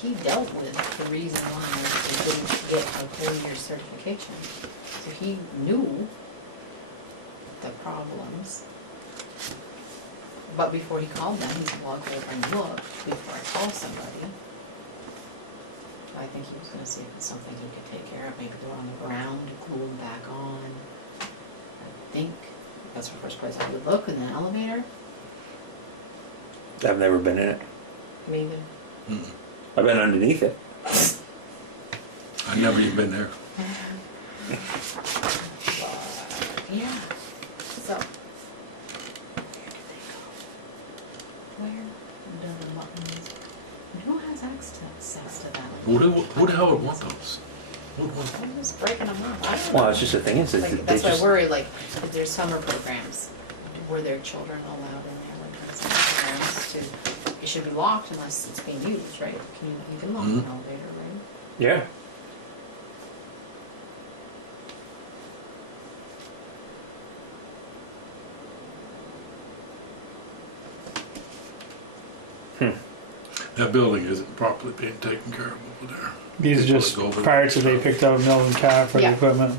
He dealt with the reason why they couldn't get a full year certification. So he knew the problems. But before he called them, he said, well, I'll go and look before I call somebody. I think he was gonna see if it's something he could take care of, maybe they're on the ground, glue them back on. I think that's the first place I would look, in the elevator, I've never been in it. maybe. I've been underneath it. I've never even been there. But, yeah, so. Where do the buttons, who has access to that? Who the hell would want those? Who would want I'm just breaking them up, I don't know. Well, it's just the thing is that Like, they that's why I just, worry, like, if there's summer programs, were there children allowed in there, like, in summer programs to, it should be locked unless it's being used, right? You can lock an Mhm. elevator, right? yeah. That building isn't properly being taken care of over there. These are just Go over parts that there. they picked out of Melvin Car for the Yeah. equipment.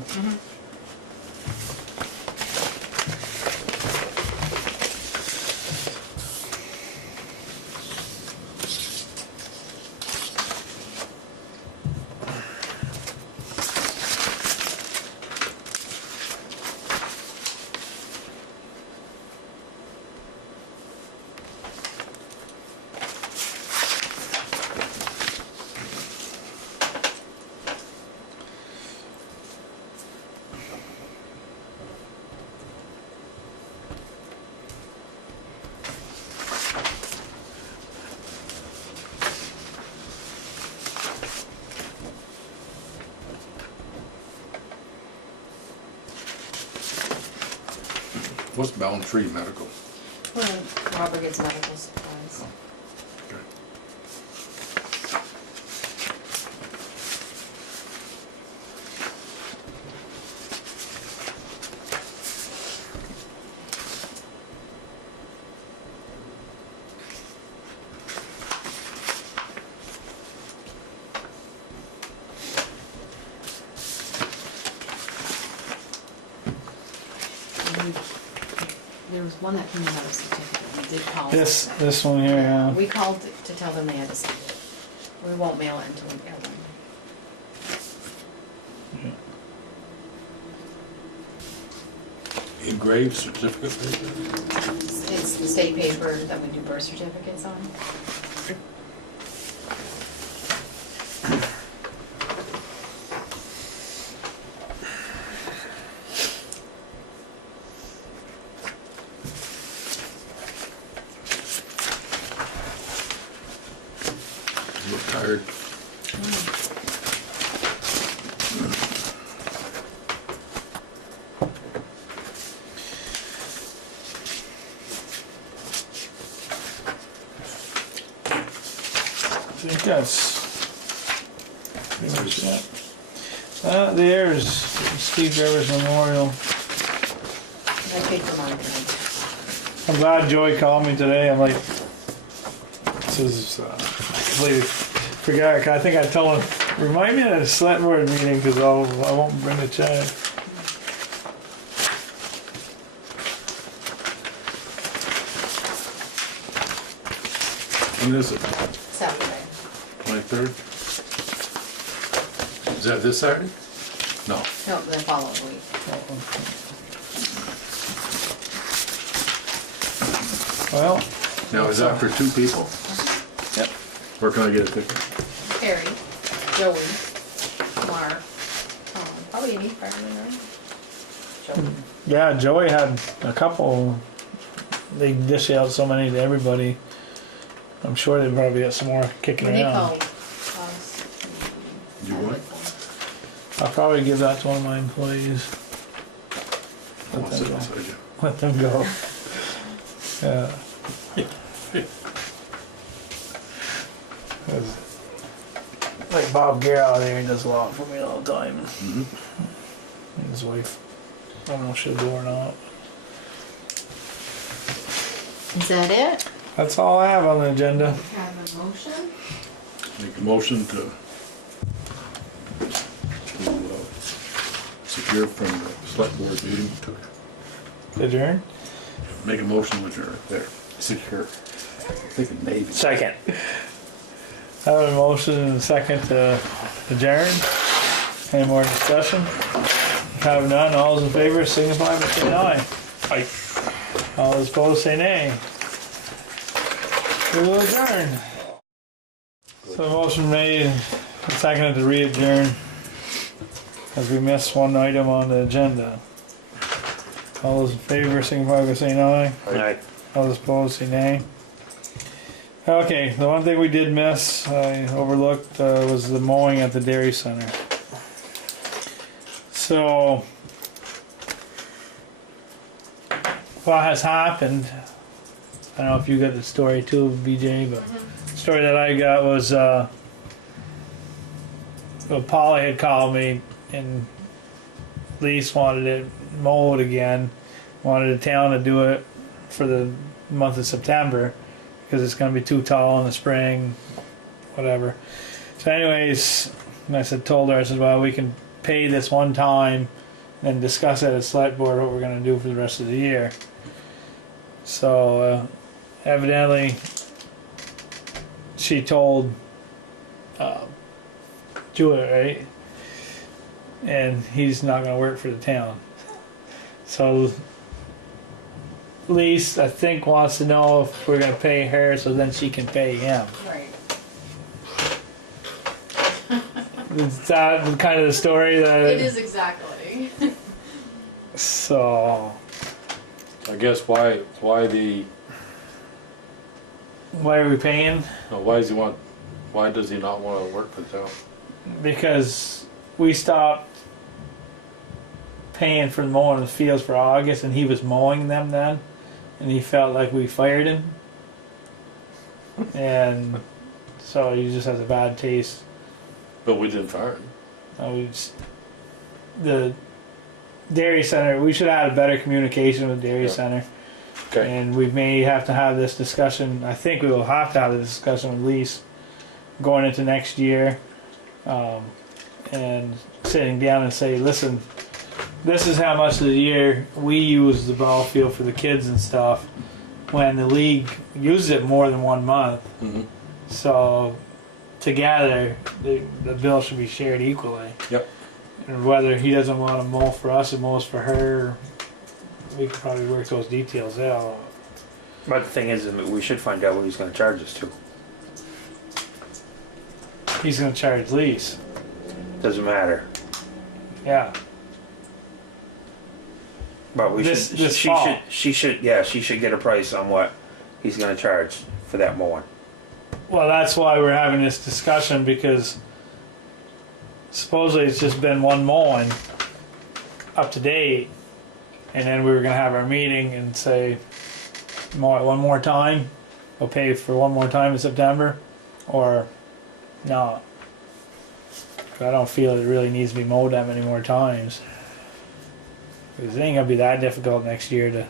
What's Bound Tree Medical? Well, Robert gets medical supplies. Okay. There was one that came in out of certificate, we did call. This one here, yeah. We called to tell them they had to send it. We won't mail it until we mail them. Engraved certificate paper? It's the state paper that we do birth certificates on. Look tired. think that's pretty much that. There's Steve Rivers Memorial. I paid for mine tonight. I'm glad Joey called me today. I'm like, this is, I completely forgot. I think I told him, remind me of the Selectboard meeting because I won't bring the check. When is it? Saturday. 23rd? Is that this Saturday? No. No, the following week. Well, Now, is that for 2 people? Yep. Where can I get a ticket? Harry, Joey, Mark, probably an East Fireman, right? Joey. yeah, Joey had a couple. They dish out so many to everybody. I'm sure they probably got some more kicking When they around. called us. You what? I'll probably give that to one of my employees. I'll sit beside you. Let them go. Yeah. 'Cause, like Bob Garrow there, he does a lot for me all the time. Mhm. And his wife. I don't know if she'll do or not. Is that it? That's all I have on the agenda. Have a motion? Make a motion to secure from the select board meeting to Adjourn? make a motion to adjourn. There, secure. I'm thinking Navy. Second. I have a motion and a second to adjourn. Any more discussion? Have none. All those in favor signify by saying aye. Aye. All those opposed say nay. We will adjourn. So motion made and seconded to re-adjourn as we missed one item on the agenda. All those in favor signify by saying aye. Aye. All those opposed say nay. Okay, the one thing we did miss, I overlooked, was the mowing at the dairy center. So, what has happened, I don't know if you got the story too, BJ, but the story that I got was, well, Polly had called me and Lise wanted it mowed again, wanted the town to do it for the month of September because it's going to be too tall in the spring, whatever. So anyways, I told her, I said, well, we can pay this one time and discuss it at select board what we're going to do for the rest of the year. So evidently she told Jewett, right? And he's not going to work for the town. So Lise, I think, wants to know if we're going to pay her so then she can pay him. Right. Is that kind of the story that... It is exactly. So... I guess why Why are we paying? why does he not want to work for the town? Because we stopped paying for the mowing of the fields for August and he was mowing them then and he felt like we fired him and so he just has a bad taste. But we didn't fire him. The dairy center, we should have had better communication with dairy center. Okay. And we may have to have this discussion. I think we will have to have this discussion with Lise going into next year, and sitting down and say, listen, this is how much of the year we use the ball field for the kids and stuff when the league uses it more than 1 month. Mm-hmm. So together the bill should be shared equally. Yep. And whether he doesn't want to mow for us or mows for her, we could probably work those details out. But the thing is, we should find out what he's going to charge us to. He's going to charge Lise. Doesn't matter. Yeah. But we This should. fall. She should get a price on what he's going to charge for that mowing. Well, that's why we're having this discussion because supposedly it's just been one mowing up to date, and then we were going to have our meeting and say, mow it one more time, we'll pay for one more time in September, or No. I don't feel it really needs to be mowed that many more times. Because it ain't gonna be that difficult next year to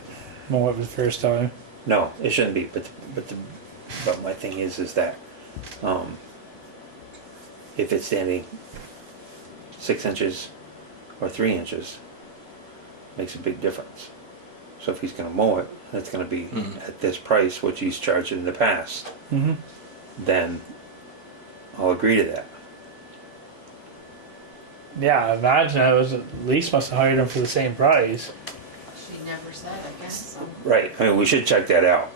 mow it for the first time. No, it shouldn't be, but my thing is that, if it's standing 6 inches or 3 inches, makes a big difference. So if he's gonna mow it, and it's gonna be at this price, which he's charged in the past, Mm-hmm. then I'll agree to that. Yeah, I imagine I was at least must have hired him for the same price. She never said, I guess, so. Right, I mean, we should check that out.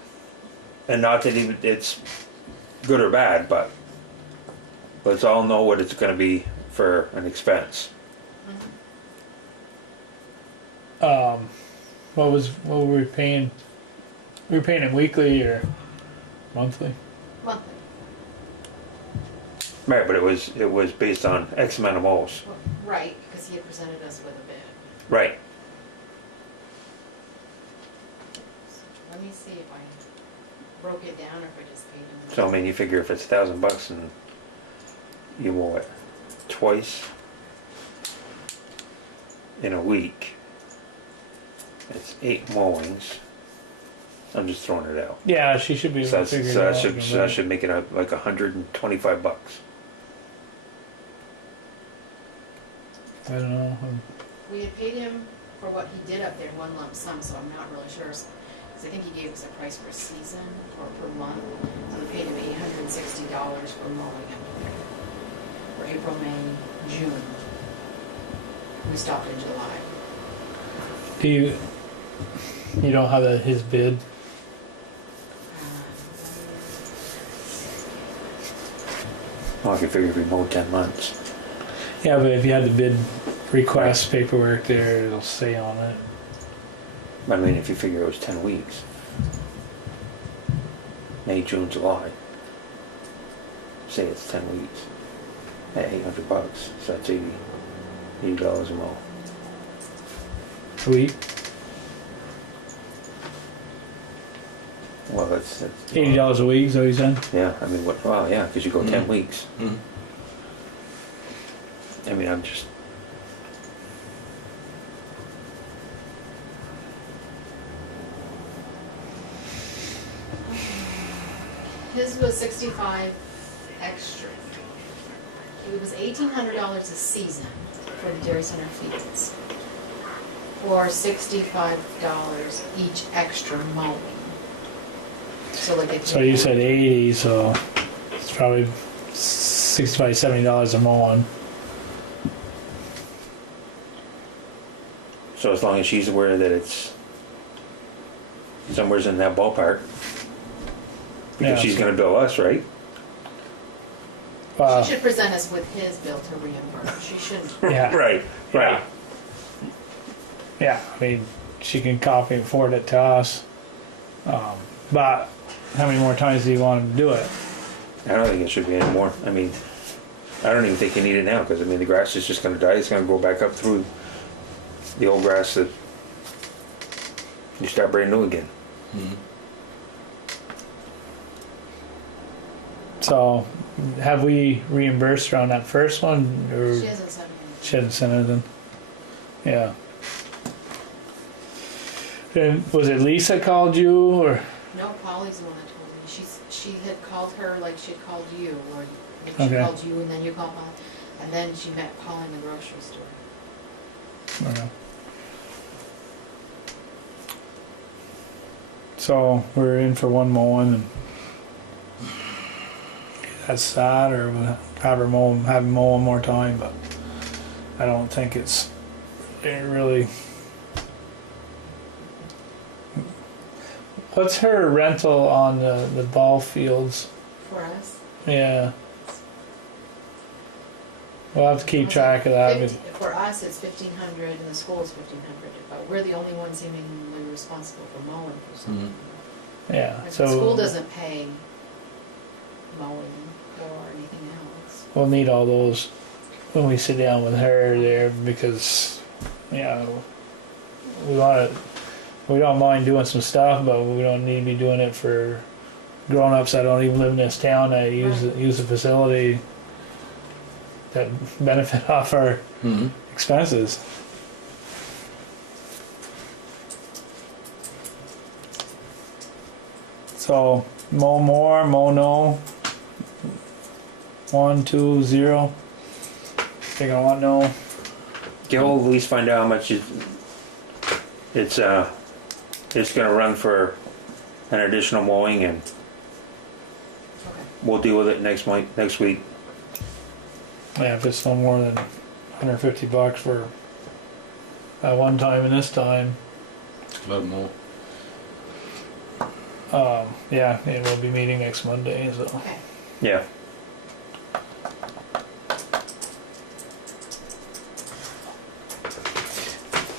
And not that even it's good or bad, but let's all know what it's gonna be for an expense. What were we paying? We were paying him weekly or monthly? Monthly. Right, but it was based on X amount of mows. Well, right, because he had presented us with a bid. Right. So let me see if I broke it down or if I just paid him. So I mean, you figure if it's $1,000 and you mow it twice in a week, it's 8 mowings. I'm just throwing it out. Yeah, she should be able So to figure that it out. that should make it like $125. I don't know. We had paid him for what he did up there in one lump sum, so I'm not really sure. Because I think he gave us a price per season or per month. So we paid him $860 for mowing up there. For April, May, June. We stopped in July. Do you don't have his bid? Well, I can figure if we mowed 10 months. Yeah, but if you had the bid request paperwork there, it'll say on it. I mean, if you figure it was 10 weeks. May, June, July. Say it's 10 weeks. At $800, so that's $80 a mow. A week? Well, that's $80 a week, is that what you said? yeah. I mean, what? Well, yeah, because you go 10 weeks. I mean, I'm just. His was 65 extra. It was $1,800 a season for the Dairy Center fields. Or $65 each extra mowing. So like they So you said 80, so it's probably $65, $70 a mowing. So as long as she's aware that it's somewhere's in that ballpark, because Yeah, she's so- going to bill us, right? She should present us with his bill to reimburse. She shouldn't. Yeah. Right. Right. Yeah, I mean, she can copy and forward it to us. But how many more times do you want him to do it? I don't think it should be any more. I mean, I don't even think you need it now because I mean the grass is just going to die. It's going to go back up through the old grass that you start brand new again. So, have we reimbursed her on that first one? Or She hasn't sent me. she hasn't sent anything? Yeah. Then, was it Lisa called you, or? No, Polly's the one that told me. She had called her like she had called you, or like she Okay. called you and then you called Polly. And then she met Polly in the grocery store. Okay. So, we're in for one mowing, and that's that, or we'll have him mow one more time, but I don't think it really. What's her rental on the ball fields? For us? Yeah. We'll have to keep track of that. For us, it's 1,500 and the school is 1,500, but we're the only ones seemingly responsible for mowing for something. Yeah, Like so the school doesn't pay mowing or anything else. we'll need all those when we sit down with her there, because we don't mind doing some stuff, but we don't need to be doing it for grown-ups that don't even live in this town that use the facility. that benefit off our expenses. So mow more, mow no. 1, 2, 0. They're gonna want no. You'll at least find out how much it's gonna run for an additional mowing, and we'll deal with it next week. Yeah, if it's no more than $150 for one time and this time, Let them know. yeah, and we'll be meeting next Monday, so. Okay. Yeah.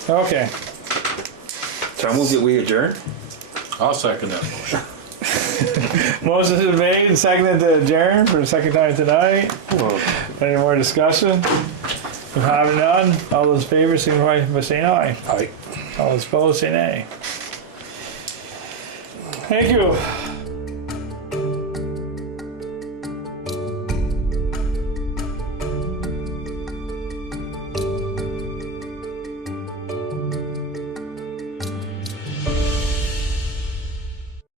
Okay, So I move that we adjourn. I'll second that motion. motion is made and seconded to adjourn for the second time tonight. Well, Any more discussion? If having none, all those in favor signify by saying aye. Aye. All those opposed say nay. Thank you.